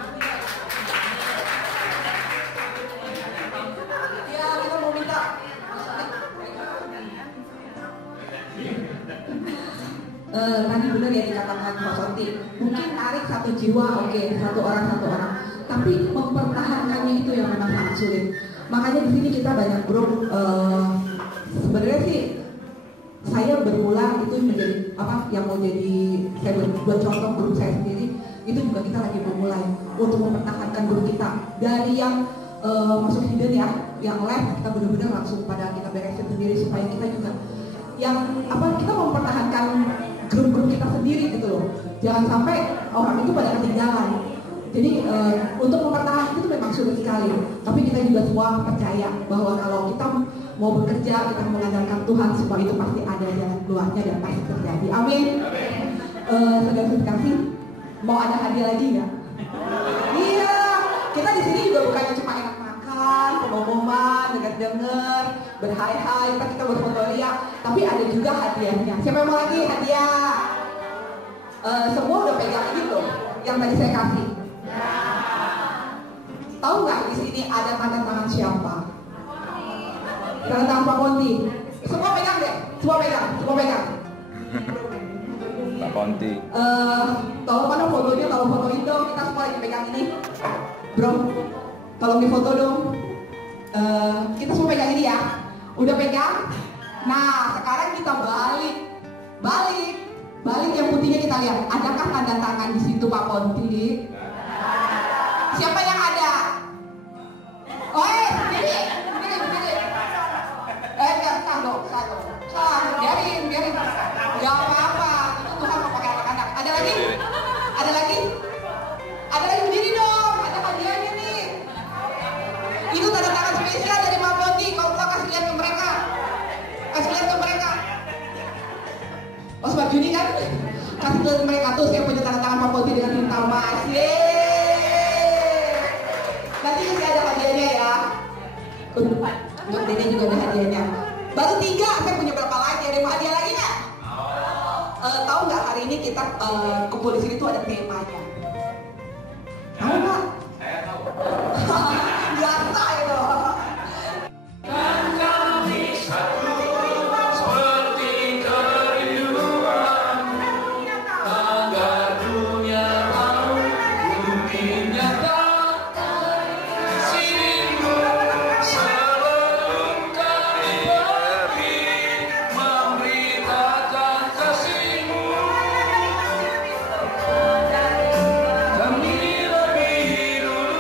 Ya, kita mau minta. Tadi benar ya dikatakan Pak Sonti, mungkin tarik satu jiwa, oke, satu orang, tapi mempertahankannya itu yang memang sangat sulit. Makanya di sini kita banyak grup. Sebenarnya sih saya bermula itu menjadi apa yang mau jadi, saya buat contoh grup saya sendiri itu juga kita lagi memulai untuk mempertahankan grup kita dari yang masuk hidden ya, yang live kita benar-benar langsung pada kita beresin sendiri supaya kita juga yang apa, kita mempertahankan grup-grup kita sendiri gitu loh. Jangan sampai orang itu pada ketinggalan. Jadi untuk mempertahankan itu memang sulit sekali. Tapi kita juga semua percaya bahwa kalau kita mau bekerja, kita mengandalkan Tuhan, semua itu pasti ada jalan keluarnya dan pasti terjadi. Amin. Saudara kasih, mau ada hadiah lagi nggak? Iya, kita di sini juga bukannya cuma enak makan, pengumuman, dengar-dengar, berhai-hai, kita berfoto ya, tapi ada juga hadiahnya. Siapa yang mau lagi hadiah? Semua udah pegang gitu yang tadi saya kasih. Tahu nggak di sini ada tanda tangan siapa? Tanda tangan Pak Ponti. Semua pegang deh, semua pegang. Pak Ponti. Tolong mana fotonya, tolong fotoin dong. Kita semua lagi pegang ini, bro. Tolong difoto dong. Kita semua pegang ini ya. Udah pegang? Nah, sekarang kita balik yang putihnya kita lihat. Adakah tanda tangan di situ Pak Ponti? Siapa yang ada? Oh, sendiri. Sah dong. Biarin. Gak apa-apa. Itu Tuhan mau pakai anak-anak. Ada lagi? Ada lagi berdiri dong. Ada hadiahnya nih. Itu tanda tangan spesial dari Pak Ponti. Kalau kasih lihat ke mereka. Oh, sebab Juni kan? Kasih lihat ke mereka tuh. Saya punya tanda tangan Pak Ponti dengan bintang emas. Nanti masih ada hadiahnya ya. Untuk Dede juga ada hadiahnya. Baru 3, saya punya berapa lagi? Ada yang mau hadiah lagi nggak? Tahu nggak hari ini kita kumpul di sini tuh ada temanya? Tahu nggak? Saya tahu. Biasa itu. Kan kami satu seperti kerinduan, agar dunia tahu bumi nyata kasih-Mu. Sebelum kami pergi memberitakan kasih-Mu, kami lebih dulu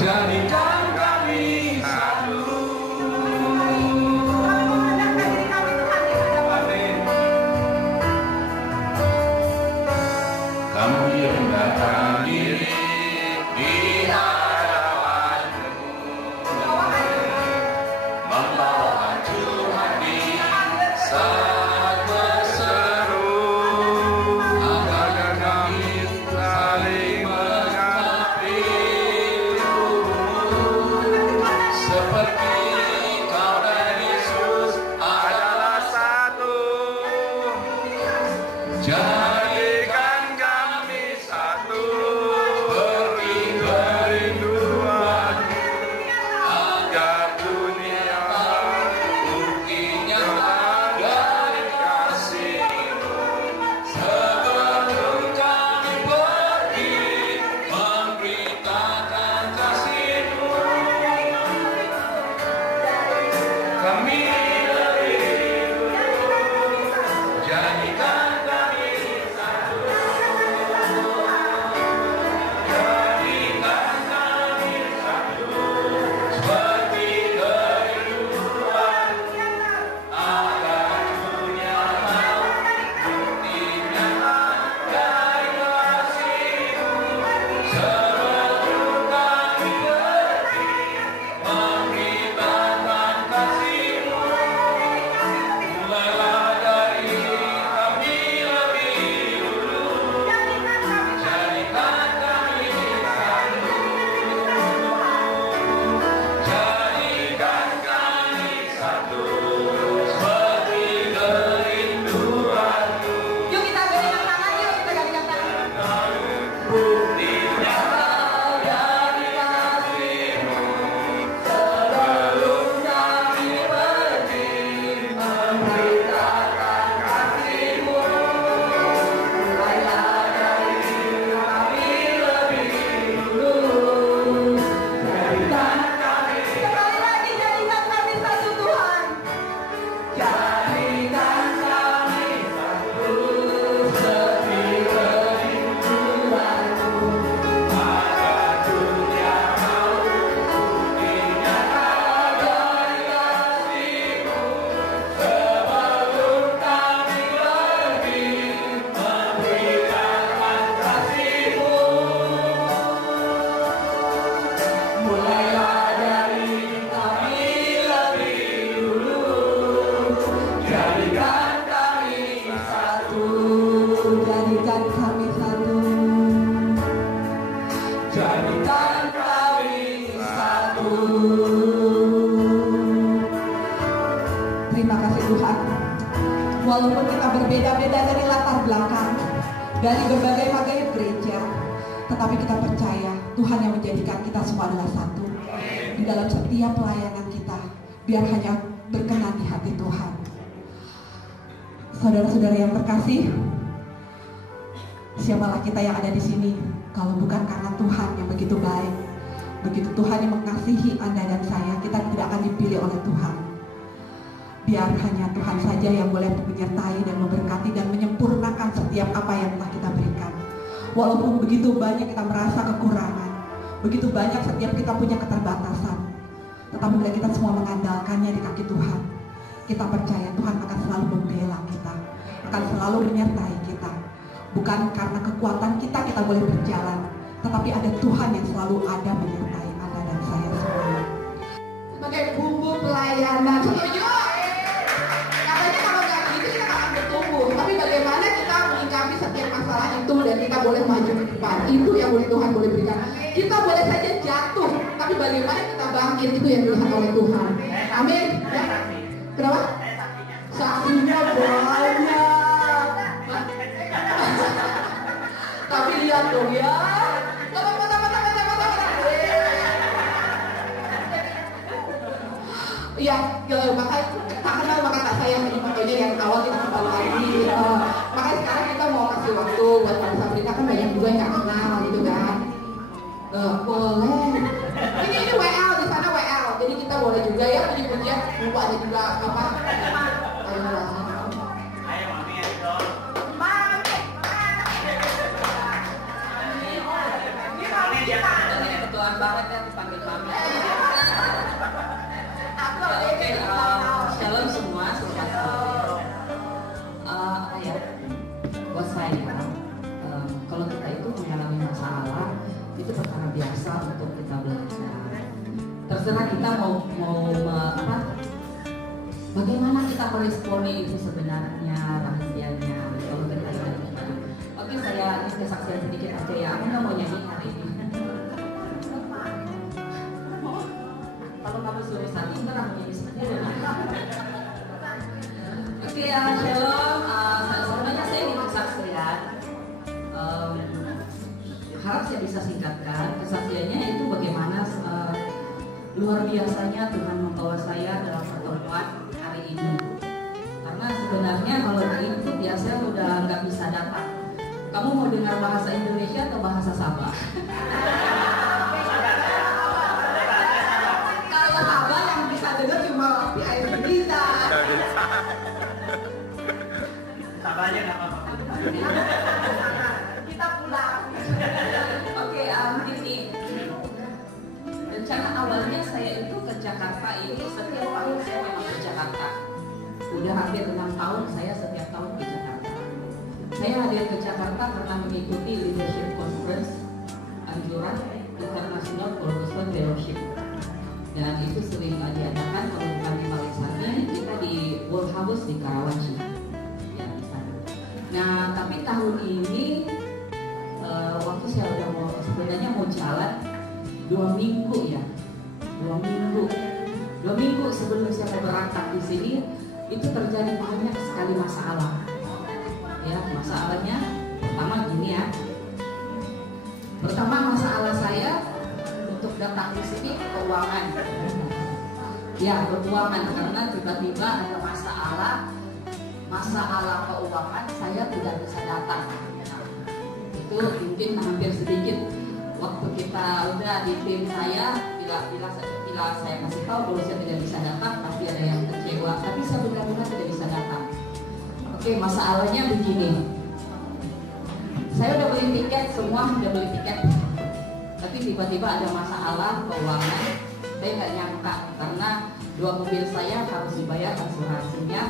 jadikan kami satu. Kami rendahkan diri di hadapan-Mu, membawa Tuhan di saat berseru, agar kami saling mengasihi seperti Kau dan Yesus adalah satu. Jadikan kami satu seperti kerinduan, agar dunia bukti nyata dari kasih-Mu. Sebelum kami pergi memberitakan kasih-Mu, kami lebih dulu jadikan kami satu. Jadikan kami satu seperti kerinduan, agar Tuhan. Walaupun kita berbeda-beda dari latar belakang, dari berbagai-bagai gereja, tetapi kita percaya Tuhan yang menjadikan kita semua adalah satu. Di dalam setiap pelayanan kita, biar hanya berkenan di hati Tuhan. Saudara-saudara yang terkasih, siapalah kita yang ada di sini kalau bukan karena Tuhan yang begitu baik. Begitu Tuhan yang mengasihi Anda dan saya, kita tidak akan dipilih oleh Tuhan. Biar hanya Tuhan saja yang boleh menyertai dan memberkati dan menyempurnakan setiap apa yang telah kita berikan. Walaupun begitu banyak kita merasa kekurangan, begitu banyak setiap kita punya keterbatasan, tetapi bila kita semua mengandalkannya di kaki Tuhan, kita percaya Tuhan akan selalu membela kita, akan selalu menyertai kita. Bukan karena kekuatan kita boleh berjalan, tetapi ada Tuhan yang selalu ada menyertai Anda dan saya semua. Sebagai bumbu pelayanan, setuju? Katanya kalau nggak gitu kita nggak akan bertumbuh. Tapi bagaimana kita menyikapi setiap masalah itu dan kita boleh maju ke depan? Itu yang boleh Tuhan boleh berikan. Kita boleh saja jatuh, tapi bagaimana kita bangkit itu yang dilihat oleh Tuhan. Amin. Ya. Kenapa? Saksinya banyak. Tapi lihat dong ya. Iya, makanya tak kenal maka tak sayang. Makanya yang awal kita kenal lagi. Makanya sekarang kita mau kasih waktu buat para Sabrina, kan banyak juga yang nggak kenal gitu kan. Boleh. Ini WL, di sana WL. Jadi kita boleh juga ya puji-pujian. Lupa ada juga apa? Ayolah. Ayo mami ya dong. Kebetulan banget ya dipanggil mami. Shalom semua, selamat apa ya? Buat saya, kalau kita itu mengalami masalah, itu perkara biasa untuk kita belajar. Terserah kita mau apa? Bagaimana kita meresponi itu sebenarnya rahasianya. Kalau kita gimana? Oke, saya ini kesaksian sedikit aja ya. Aku nggak mau nyanyi hari ini. Kalau kamu suruh satu, ntar aku nyanyi sendiri. Oke ya, shalom. Sebenarnya saya ingin kesaksian. Harap saya bisa singkatkan. Kesaksiannya itu bagaimana luar biasanya Tuhan membawa saya dalam pertemuan hari ini. Karena sebenarnya kalau ini tuh biasanya udah nggak bisa datang. Kamu mau dengar bahasa Indonesia atau bahasa Sabah? Kalau Sabah yang bisa dengar cuma Wapi Air bisa. Sabar aja nggak apa-apa. Kita pulang. Oke, gini. Rencana awalnya saya itu ke Jakarta ini setiap tahun saya memang ke Jakarta. Udah hampir 6 tahun saya setiap tahun ke Jakarta. Saya hadir ke Jakarta karena mengikuti Leadership Conference anjuran International for Gospel Fellowship. Dan itu sering diadakan kalau bukan di Malaysia, kita di World House di Karawaci. Ya, di sana. Nah, tapi tahun ini waktu saya udah sebenarnya mau jalan 2 minggu ya, 2 minggu sebelum saya mau berangkat di sini itu terjadi banyak sekali masalah. Ya, masalahnya pertama gini ya. Pertama masalah saya untuk datang di sini keuangan. Ya, keuangan karena tiba-tiba ada masalah keuangan saya tidak bisa datang. Nah, itu mungkin hampir sedikit waktu kita udah di tim saya bila saya kasih tahu kalau saya tidak bisa datang pasti ada yang kecewa, tapi saya benar-benar tidak bisa datang. Oke, masalahnya begini, saya udah beli tiket, semua udah beli tiket, tapi tiba-tiba ada masalah keuangan. Saya nggak nyangka karena 2 mobil saya harus dibayar asuransinya,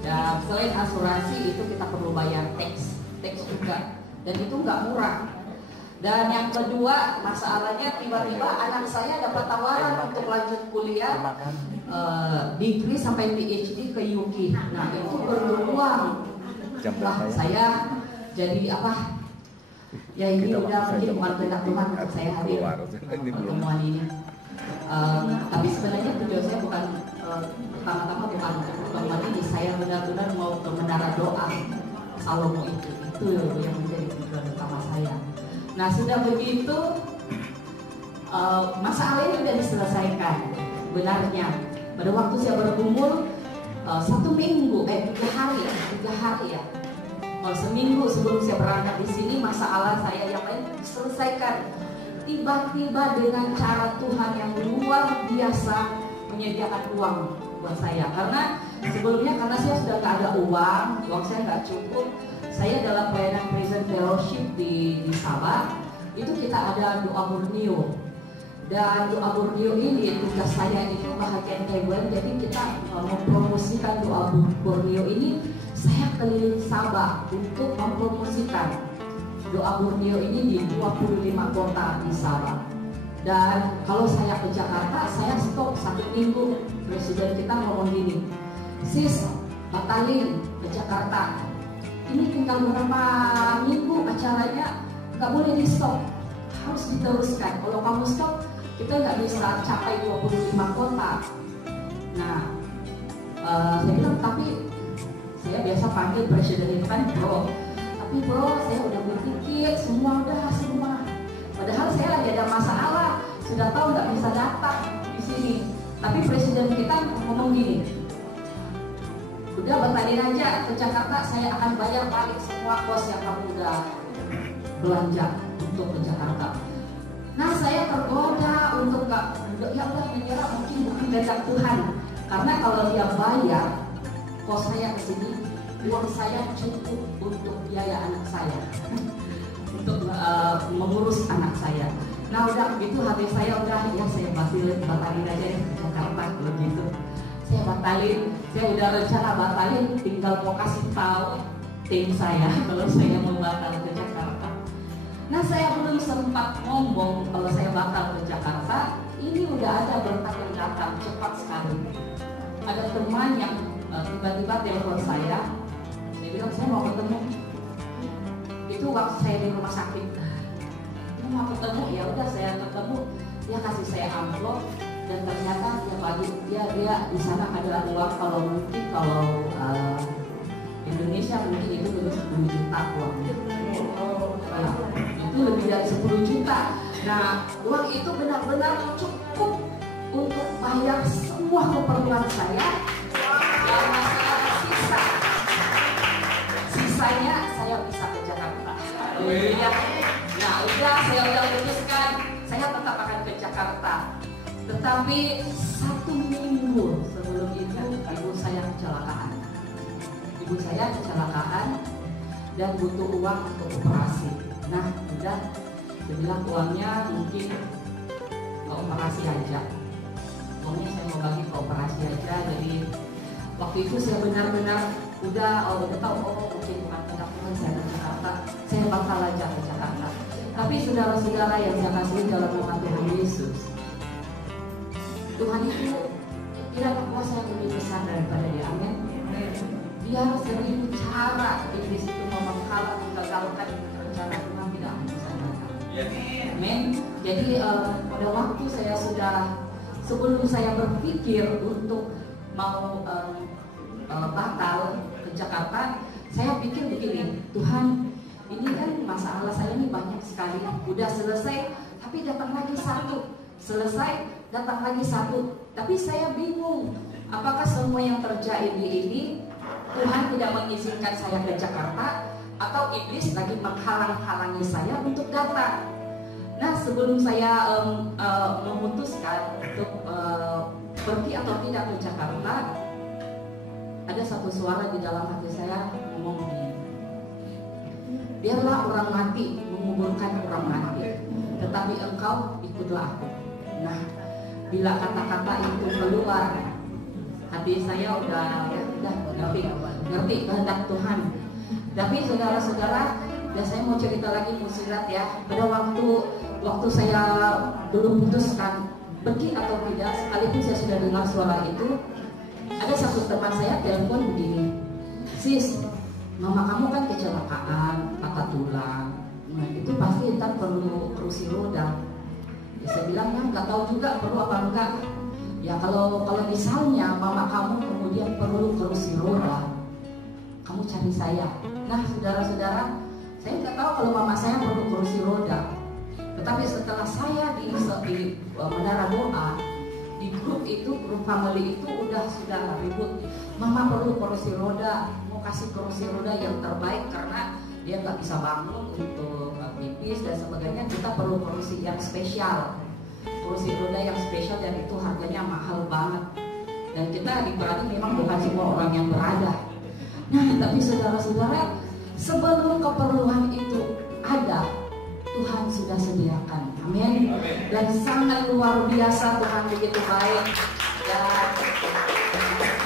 dan selain asuransi itu kita perlu bayar tax juga, dan itu nggak murah. Dan yang kedua masalahnya tiba-tiba anak saya dapat tawaran untuk lanjut kuliah degree sampai PhD ke UK. Nah itu perlu uang. Wah saya jadi apa? Ya ini udah mungkin bukan kehendak Tuhan untuk saya hadir pertemuan ini. Tapi sebenarnya tujuan saya bukan pertama-tama bukan pertemuan ini. Saya cara doa Salomo itu yang menjadi tujuan utama saya. Nah sudah begitu masalah ini sudah diselesaikan. Benarnya pada waktu saya bergumul 1 minggu 3 hari ya. Seminggu sebelum saya berangkat di sini, masalah saya yang lain diselesaikan. Tiba-tiba dengan cara Tuhan yang luar biasa menyediakan uang buat saya. Karena sebelumnya karena saya sudah nggak ada uang saya nggak cukup. Saya dalam pelayanan Prison Fellowship di Sabah, itu kita ada doa Borneo. Dan doa Borneo ini tugas saya itu bahagian Kebun. Jadi kita mempromosikan doa Borneo ini. Saya keliling Sabah untuk mempromosikan doa Borneo ini di 25 kota di Sabah. Dan kalau saya ke Jakarta, saya stop 1 minggu. Presiden kita ngomong gini, sis, batalin ke Jakarta. Ini tinggal berapa minggu acaranya, nggak boleh di stop, harus diteruskan. Kalau kamu stop, kita nggak bisa capai 25 kota. Nah, saya bilang tapi saya biasa panggil presiden itu kan bro. Tapi bro, saya udah berpikir semua. Padahal saya lagi ada masalah, sudah tahu nggak bisa datang di sini. Tapi presiden kita ngomong gini, udah batalin aja ke Jakarta, saya akan bayar balik semua kos yang kamu udah belanja untuk ke Jakarta. Nah saya tergoda untuk ya udah menyerah, mungkin bukan kehendak Tuhan. Karena kalau dia bayar kos saya ke sini, uang saya cukup untuk biaya anak saya, untuk mengurus anak saya. Nah udah begitu hati saya udah ya saya batalin aja ya ke Jakarta kalau gitu. Saya batalin, saya udah rencana batalin, tinggal mau kasih tahu tim saya kalau saya mau batal ke Jakarta. Nah saya belum sempat ngomong kalau saya batal ke Jakarta, ini udah ada berkat yang datang cepat sekali. Ada teman yang tiba-tiba telepon saya bilang saya mau ketemu. Itu waktu saya di rumah sakit. Mau ketemu, ya udah saya ketemu. Dia kasih saya amplop dan ternyata dia di sana ada uang kalau Indonesia mungkin itu lebih 10 juta uang. Ya, itu lebih dari 10 juta. Nah uang itu benar-benar cukup untuk bayar semua keperluan saya. Dan masalah sisanya saya bisa ke Jakarta. Ya. Nah udah saya udah putuskan saya tetap akan ke Jakarta. Tetapi 1 minggu sebelum itu ibu saya kecelakaan. Ibu saya kecelakaan dan butuh uang untuk operasi. Nah udah saya bilang uangnya mungkin ke operasi aja. Uangnya saya mau bagi ke operasi aja. Jadi waktu itu saya benar-benar udah tahu mungkin bukan kehendak Tuhan saya ke Jakarta. Saya bakal aja ke Jakarta. Tapi saudara-saudara yang saya kasih dalam nama Tuhan Yesus, Tuhan itu tidak kuasa yang lebih besar daripada dia. Amin. Dia seribu cara iblis itu menghalang, menggagalkan rencana Tuhan tidak akan bisa datang. Amin. Jadi pada waktu saya sudah sebelum saya berpikir untuk mau batal ke Jakarta, saya pikir begini, Tuhan, ini kan masalah saya ini banyak sekali. Udah selesai, tapi datang lagi satu. Selesai, datang lagi satu. Tapi saya bingung, apakah semua yang terjadi ini Tuhan tidak mengizinkan saya ke Jakarta, atau iblis lagi menghalang-halangi saya untuk datang. Nah sebelum saya memutuskan untuk pergi atau tidak ke Jakarta, ada satu suara di dalam hati saya ngomong begini, biarlah orang mati menguburkan orang mati, tetapi engkau ikutlah aku. Nah bila kata-kata itu keluar, hati saya udah ngerti kehendak Tuhan. Tapi saudara-saudara, dan saya mau cerita lagi musilat ya. Pada waktu saya belum putuskan pergi atau tidak, sekalipun saya sudah dengar suara itu, ada satu teman saya telepon begini, sis, mama kamu kan kecelakaan, patah tulang, nah itu pasti ntar perlu kursi roda. Ya saya bilang ya nggak tahu juga perlu apa enggak. Ya kalau misalnya mama kamu kemudian perlu kursi roda, kamu cari saya. Nah saudara-saudara, saya nggak tahu kalau mama saya perlu kursi roda. Tetapi setelah saya di menara doa, di grup family itu sudah ribut. Mama perlu kursi roda, mau kasih kursi roda yang terbaik karena dia nggak bisa bangun untuk pipis dan sebagainya. Kita perlu kursi yang spesial, kursi roda yang spesial, dan itu harganya mahal banget. Dan kita di Berani memang bukan semua orang yang berada. Nah, tapi saudara-saudara, sebelum keperluan itu ada, Tuhan sudah sediakan. Amin. Dan sangat luar biasa, Tuhan begitu baik. Dan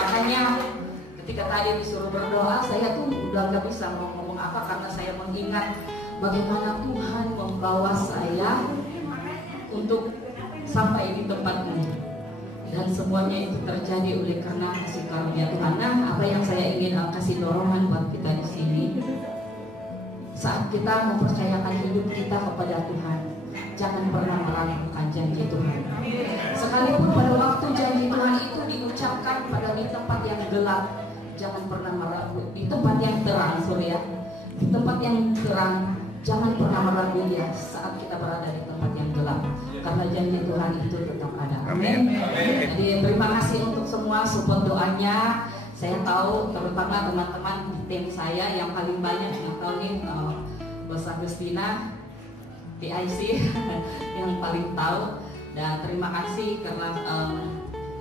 makanya ketika tadi disuruh berdoa, saya tuh udah gak bisa mau ngomong apa karena saya mengingat bagaimana Tuhan membawa saya untuk sampai di tempat ini. Dan semuanya itu terjadi oleh karena kasih karunia Tuhan. Nah, apa yang saya ingin kasih dorongan buat kita di sini, saat kita mempercayakan hidup kita kepada Tuhan, jangan pernah meragukan janji Tuhan. Sekalipun pada waktu janji Tuhan itu diucapkan pada di tempat yang gelap, jangan pernah meragu. Di tempat yang terang, di tempat yang terang, jangan pernah meragu ya saat kita berada di tempat yang gelap, karena janji Tuhan itu tetap ada. Amin. Jadi terima kasih untuk semua support doanya. Saya tahu terutama teman-teman tim saya yang paling banyak yang tahu nih, Bos Agustina PIC yang paling tahu. Dan terima kasih karena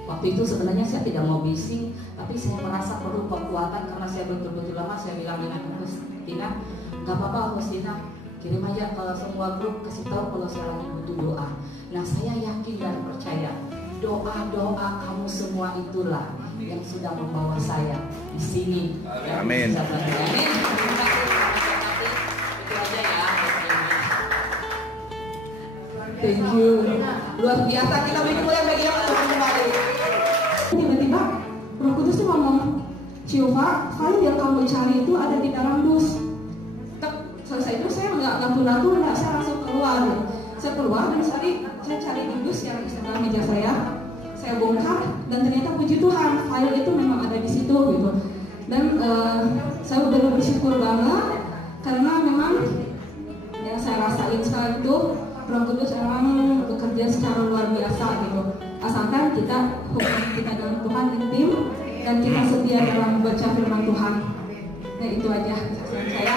waktu itu sebenarnya saya tidak mau bising, tapi saya merasa perlu kekuatan karena saya betul-betul lama saya bilang dengan Agustina, nggak apa-apa Agustina, kirim aja ke semua grup, kasih tahu kalau saya lagi butuh doa. Nah, saya yakin dan percaya doa-doa kamu semua itulah yang sudah membawa saya di sini. Amin. Terima kasih. Itu aja ya. Thank you. Luar biasa, kita beri kemuliaan bagi yang Tuhan kembali. Tiba-tiba Roh Kudus tuh ngomong, Ciova, file yang kamu cari itu ada di dalam dus. Selesai itu saya nggak tunda-tunda, saya langsung keluar. Saya keluar dan saya cari di dus yang di sebelah meja saya bongkar, dan ternyata puji Tuhan file itu memang ada di situ gitu. Dan saya udah bersyukur banget karena memang yang saya rasain sekarang itu Roh Kudus emang bekerja secara luar biasa gitu. Asalkan kita hubungan kita dengan Tuhan intim dan kita setia dalam membaca firman Tuhan. Nah, itu aja saya.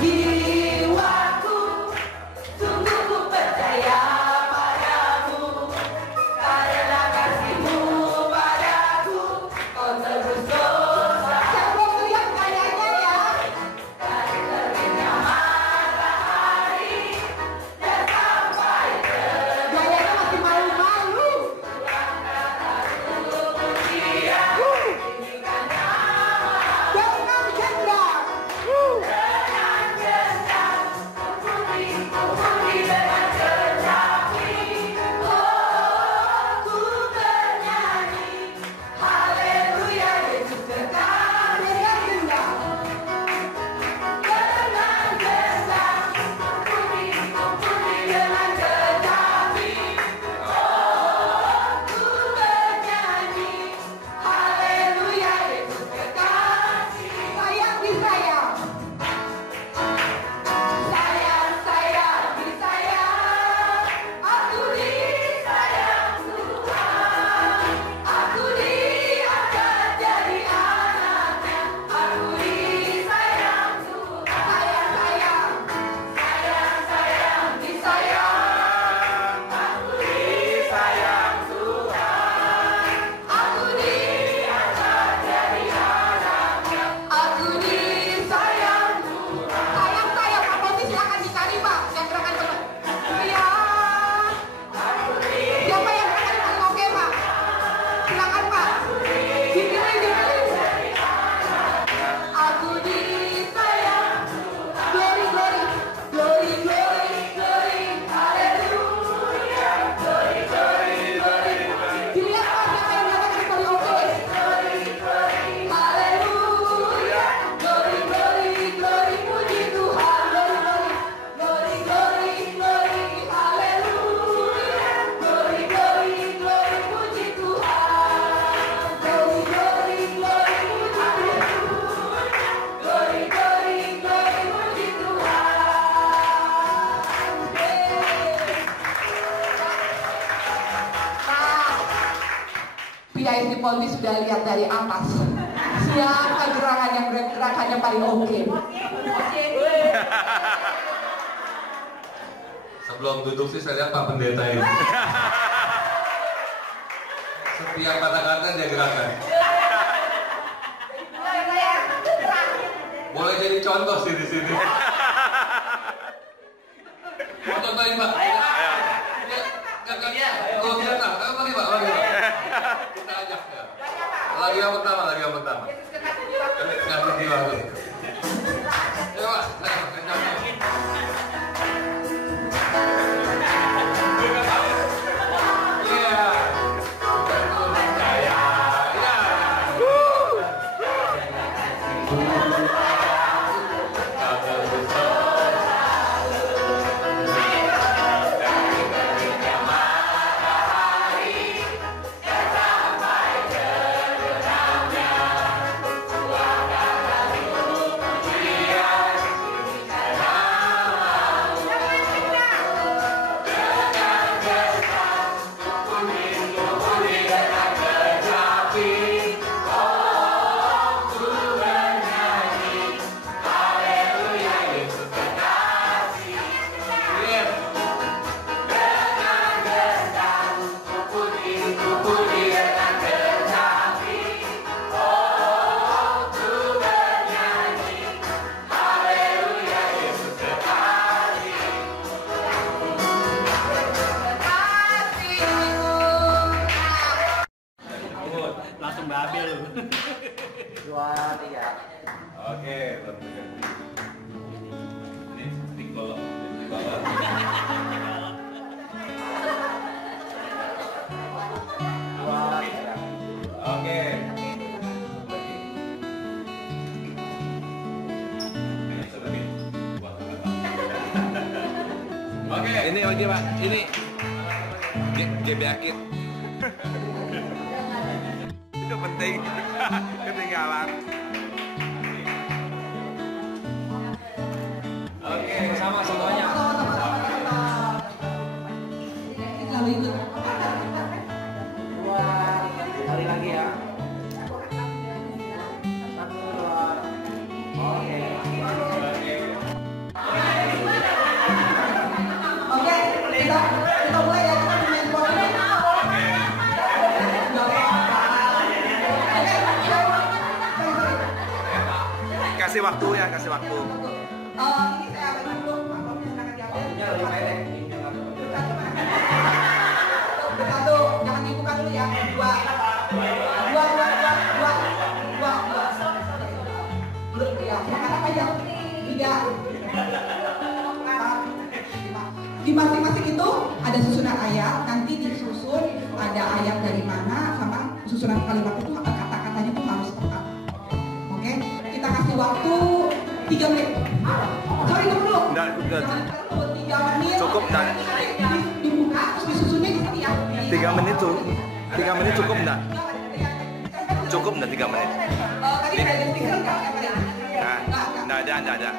Jiwaku, sungguh ku percaya padamu, karena kasih-Mu padaku, kau tebus dosa. Saya belum lihat kayaknya ya. Dari terbitnya matahari dan sampai Kayaknya masih malu-malu. terpujian PIC Polri sudah lihat dari atas siapa gerakannya paling oke. Sebelum duduk sih saya lihat Pak Pendeta ini. Setiap kata-kata dia gerakan. Boleh jadi contoh sih di sini. Contohin Pak. Oh kita, mari Pak, mari Pak. Kita ajak ya. Lagi yang pertama. Kasih jiwa dulu. Ayo Pak, kencang. Langsung babel lu. 2, 3. Oke, ini Piccolo. Oke. Oke. Ini lagi Pak, ini gebeakit. Itu penting. Ketinggalan. Oke, sama semuanya. Lalu ikut. 2 kali lagi ya. 1, 2. Oke. Oke, kita mulai ya, kita main bola. Kasih waktu ya, kasih waktu. Ini saya akan dulu, amplopnya silakan diambil. Satu, jangan dibuka dulu ya. 2. Ya, silakan apa aja. 3. Di masing-masing itu ada susunan ayat, nanti disusun ada ayat dari mana sama susunan kalimat itu kata-katanya itu harus tepat. Oke, kita kasih waktu 3 menit. Sorry, tunggu dulu. Enggak, udah. 3 menit. Cukup, enggak? Dibuka, terus disusunnya di sini ya. 3 menit tuh. 3 menit cukup enggak? Cukup enggak 3 menit? Tadi udah ada stiker enggak? Enggak ada.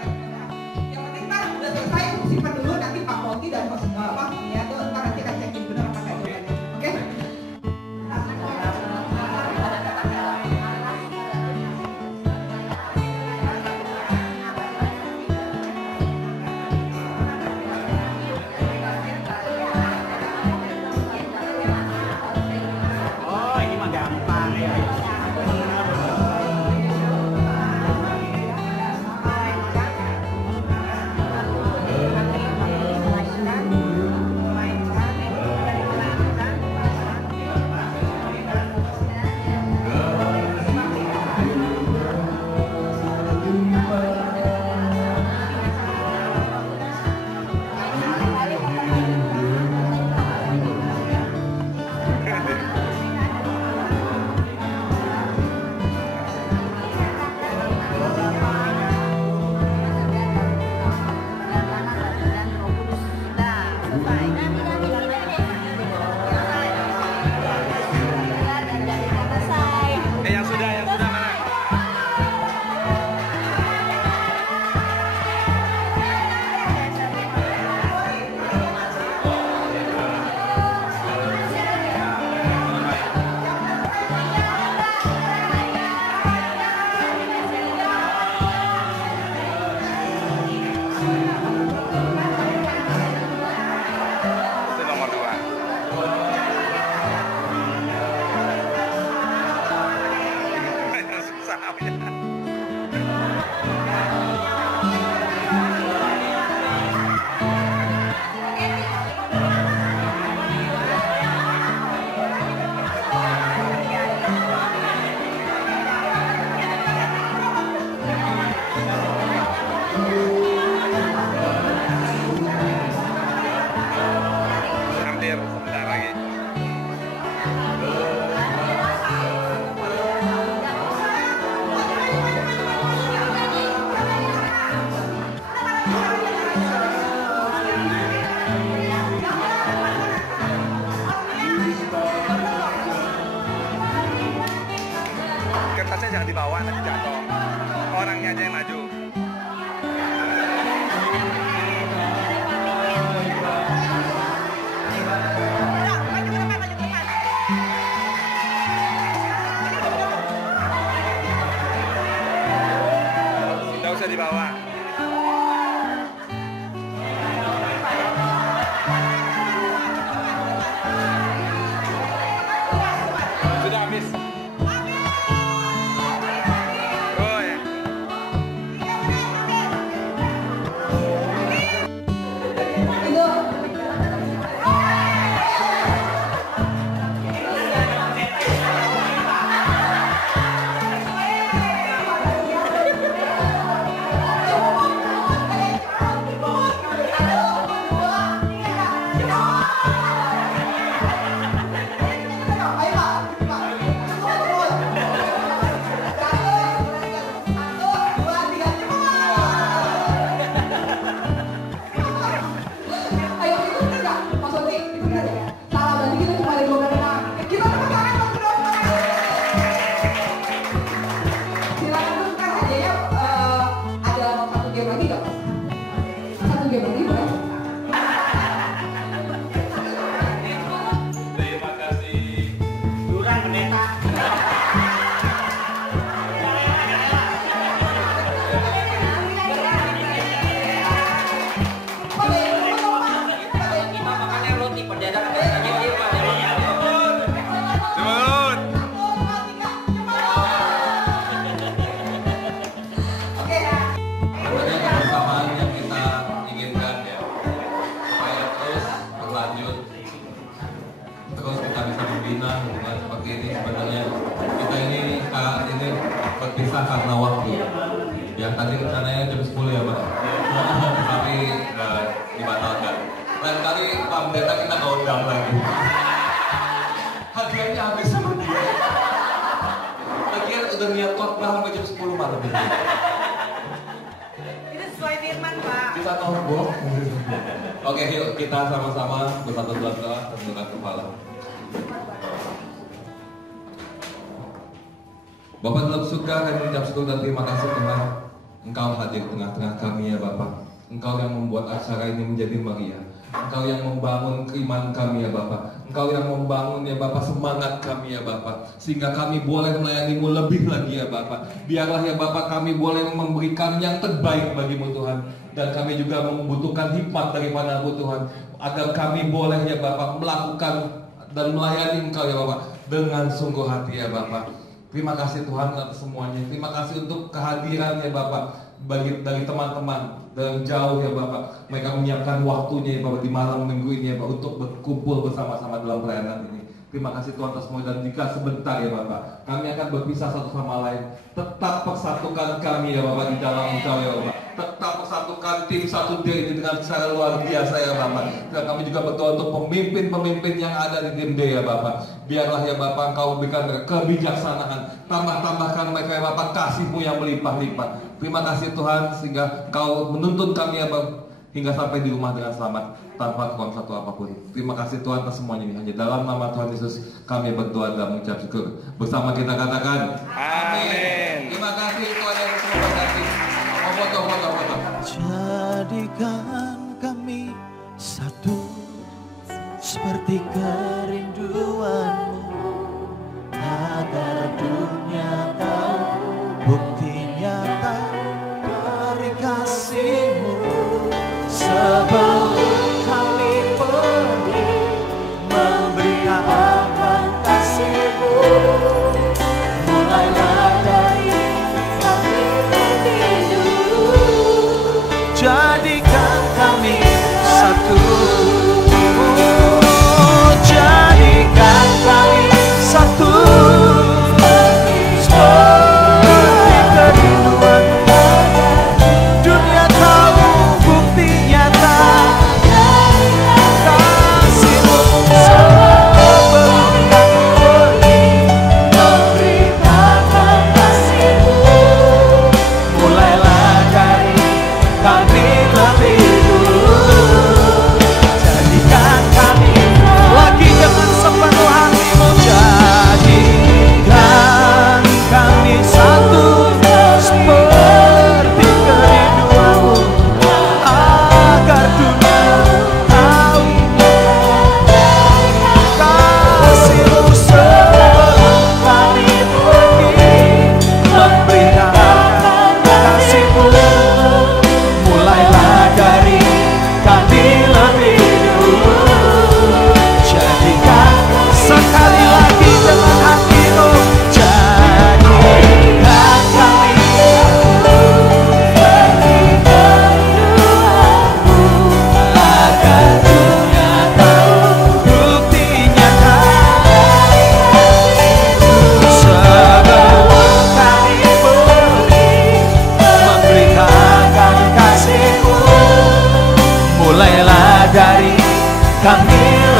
Yang penting kan udah selesai, simpan dulu nanti Pak Polti dan Pak ya tuh ntar nanti akan cekin benar apa enggak jawabannya. Oke? Oh, ini mah gampang ya. Ayo itu enggak, Mas Oti, itu benar ya? Salah berarti kita cuma ada 12 orang. Kita tepuk tangan dong, bro. Silakan dulu kan hadiahnya ada satu game lagi nggak? Satu game lagi boleh? Terima kasih. Duran pendeta. Kita makannya roti pendeta biasanya dia pada Cepet. Oke. Sebenarnya kebersamaan yang kita inginkan ya, supaya terus berlanjut, terus kita bisa membina hubungan seperti ini. Sebenarnya kita ini saat ini berpisah karena waktu. Ya tadi rencananya jam 10 ya Pak, tapi dibatalkan. Lain kali Pak Pendeta kita nggak undang lagi. Hadiahnya habis sama dia. Lagian udah niat khotbah sampai jam 10 malam ini. Itu sesuai firman, Pak. Kita nombok. Oke, yuk kita sama-sama bersatu dalam doa, tundukkan kepala. Bapak dalam surga, kami mengucap syukur dan terima kasih Tuhan. Engkau hadir tengah-tengah kami ya Bapak. Engkau yang membuat acara ini menjadi meriah. Engkau yang membangun keimanan kami ya Bapak. Engkau yang membangun ya Bapak semangat kami ya Bapak. Sehingga kami boleh melayani-Mu lebih lagi ya Bapak. Biarlah ya Bapak kami boleh memberikan yang terbaik bagi-Mu Tuhan. Dan kami juga membutuhkan hikmat daripada-Mu Tuhan. Agar kami boleh ya Bapak melakukan dan melayani Engkau ya Bapak dengan sungguh hati ya Bapak. Terima kasih Tuhan atas semuanya. Terima kasih untuk kehadiran ya Bapak dari teman-teman dari jauh ya Bapak. Mereka menyiapkan waktunya ya Bapak di malam minggu ini ya Bapak untuk berkumpul bersama-sama dalam perayaan ini. Terima kasih Tuhan atas semua dan jika sebentar ya Bapak kami akan berpisah satu sama lain, tetap persatukan kami ya Bapak di dalam Engkau ya Bapak. Tetap persatukan tim 1D ini dengan secara luar biasa ya Bapak. Dan kami juga berdoa untuk pemimpin-pemimpin yang ada di tim D ya Bapak. Biarlah ya Bapak Engkau berikan kebijaksanaan, tambahkan mereka ya Bapak kasih-Mu yang melimpah-limpah. Terima kasih Tuhan sehingga Engkau menuntun kami ya Bapak hingga sampai di rumah dengan selamat tanpa kurang satu apapun. Terima kasih Tuhan atas semuanya ini. Hanya dalam nama Tuhan Yesus kami berdoa dan mengucap syukur. Bersama kita katakan amin. Terima kasih Tuhan yang semua berkati. Foto. Jadikan kami satu seperti kerinduanmu, agar dunia tahu bukti nyata dari kasih-Mu. Sebelum kami pergi memberitakan kasih-Mu, mulailah dari kami dulu. Jadikan kami satu. Jadikan kami satu seperti kerinduan. Dunia tahu bukti nyata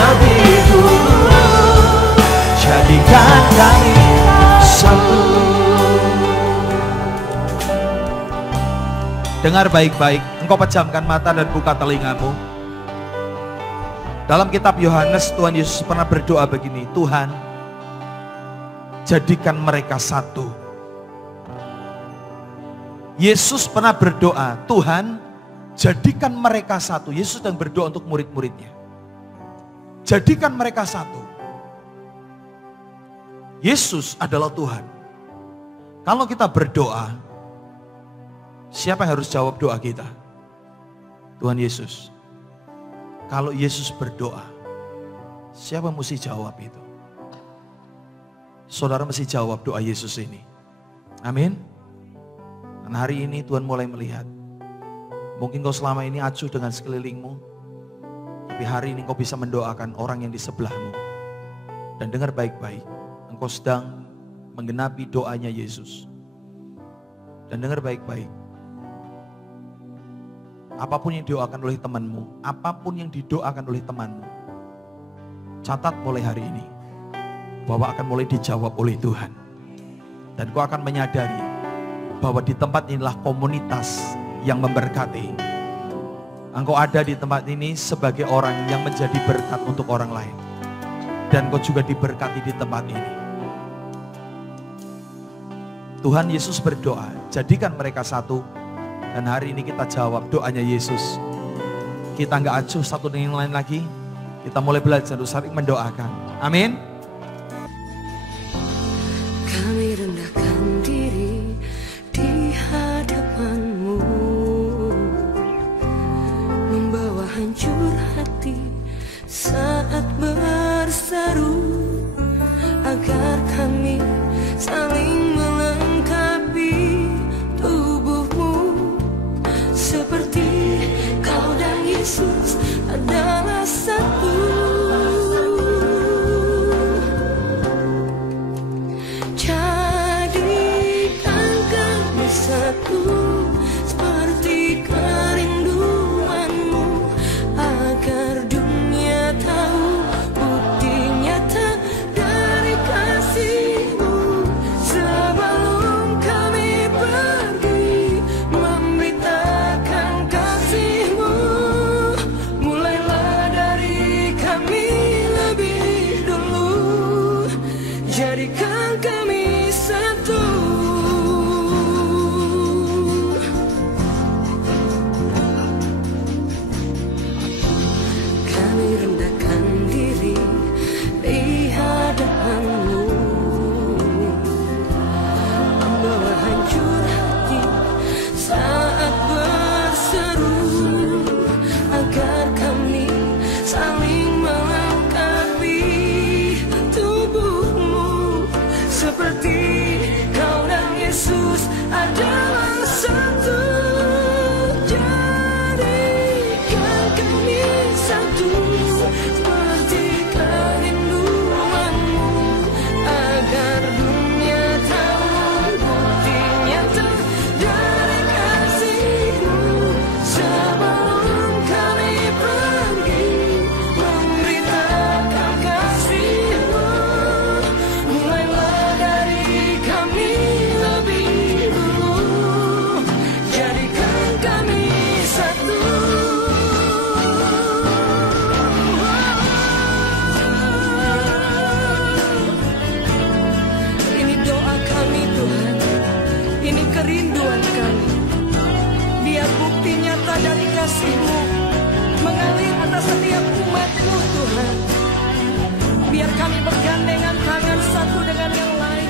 lebih dulu. Jadikan kami satu. Dengar baik-baik, engkau pejamkan mata dan buka telingamu. Dalam kitab Yohanes, Tuhan Yesus pernah berdoa begini, Tuhan, jadikan mereka satu. Yesus pernah berdoa, Tuhan, jadikan mereka satu. Yesus sedang berdoa untuk murid-muridnya. Jadikan mereka satu. Yesus adalah Tuhan. Kalau kita berdoa, siapa yang harus jawab doa kita? Tuhan Yesus. Kalau Yesus berdoa, siapa yang mesti jawab itu? Saudara mesti jawab doa Yesus ini. Amin. Dan hari ini Tuhan mulai melihat. Mungkin kau selama ini acuh dengan sekelilingmu, tapi hari ini kau bisa mendoakan orang yang di sebelahmu. Dan dengar baik-baik, engkau sedang menggenapi doanya Yesus. Dan dengar baik-baik, apapun yang didoakan oleh temanmu, apapun yang didoakan oleh temanmu, catat mulai hari ini, bahwa akan mulai dijawab oleh Tuhan. Dan kau akan menyadari bahwa di tempat inilah komunitas yang memberkati. Engkau ada di tempat ini sebagai orang yang menjadi berkat untuk orang lain. Dan kau juga diberkati di tempat ini. Tuhan Yesus berdoa, jadikan mereka satu. Dan hari ini kita jawab doanya Yesus. Kita nggak acuh satu dengan yang lain lagi. Kita mulai belajar untuk saling mendoakan. Amin. Kami rendahkan diri di hadapan-Mu, membawa hancur hati saat berseru, agar kami saling melengkapi tubuh-Mu, seperti Kau dan Yesus adalah satu. Jadikan kami satu, seperti kerinduan-Mu, agar dunia tahu bukti nyata dari kasih-Mu. Sebelum kami pergi memberitakan kasih-Mu, mulailah dari kami lebih dulu. Jadikan kami satu. Kami rendahkan diri di hadapan-Mu, membawa hancur hati saat berseru, agar kami saling melengkapi tubuh-Mu, seperti Kau dan Yesus adalah satu. Jadikan kami satu, seperti kerinduan-Mu, agar dunia tahu bukti nyata dari kasih-Mu. Sebelum kami pergi memberitakan kasih-Mu, mulailah dari kami lebih dulu. Jadikan kami satu. Ini doa kami Tuhan, ini kerinduan kami. Biar bukti nyata dari kasih-Mu mengalir atas setiap umat-Mu Tuhan. Biar kami bergandengan tangan satu dengan yang lain.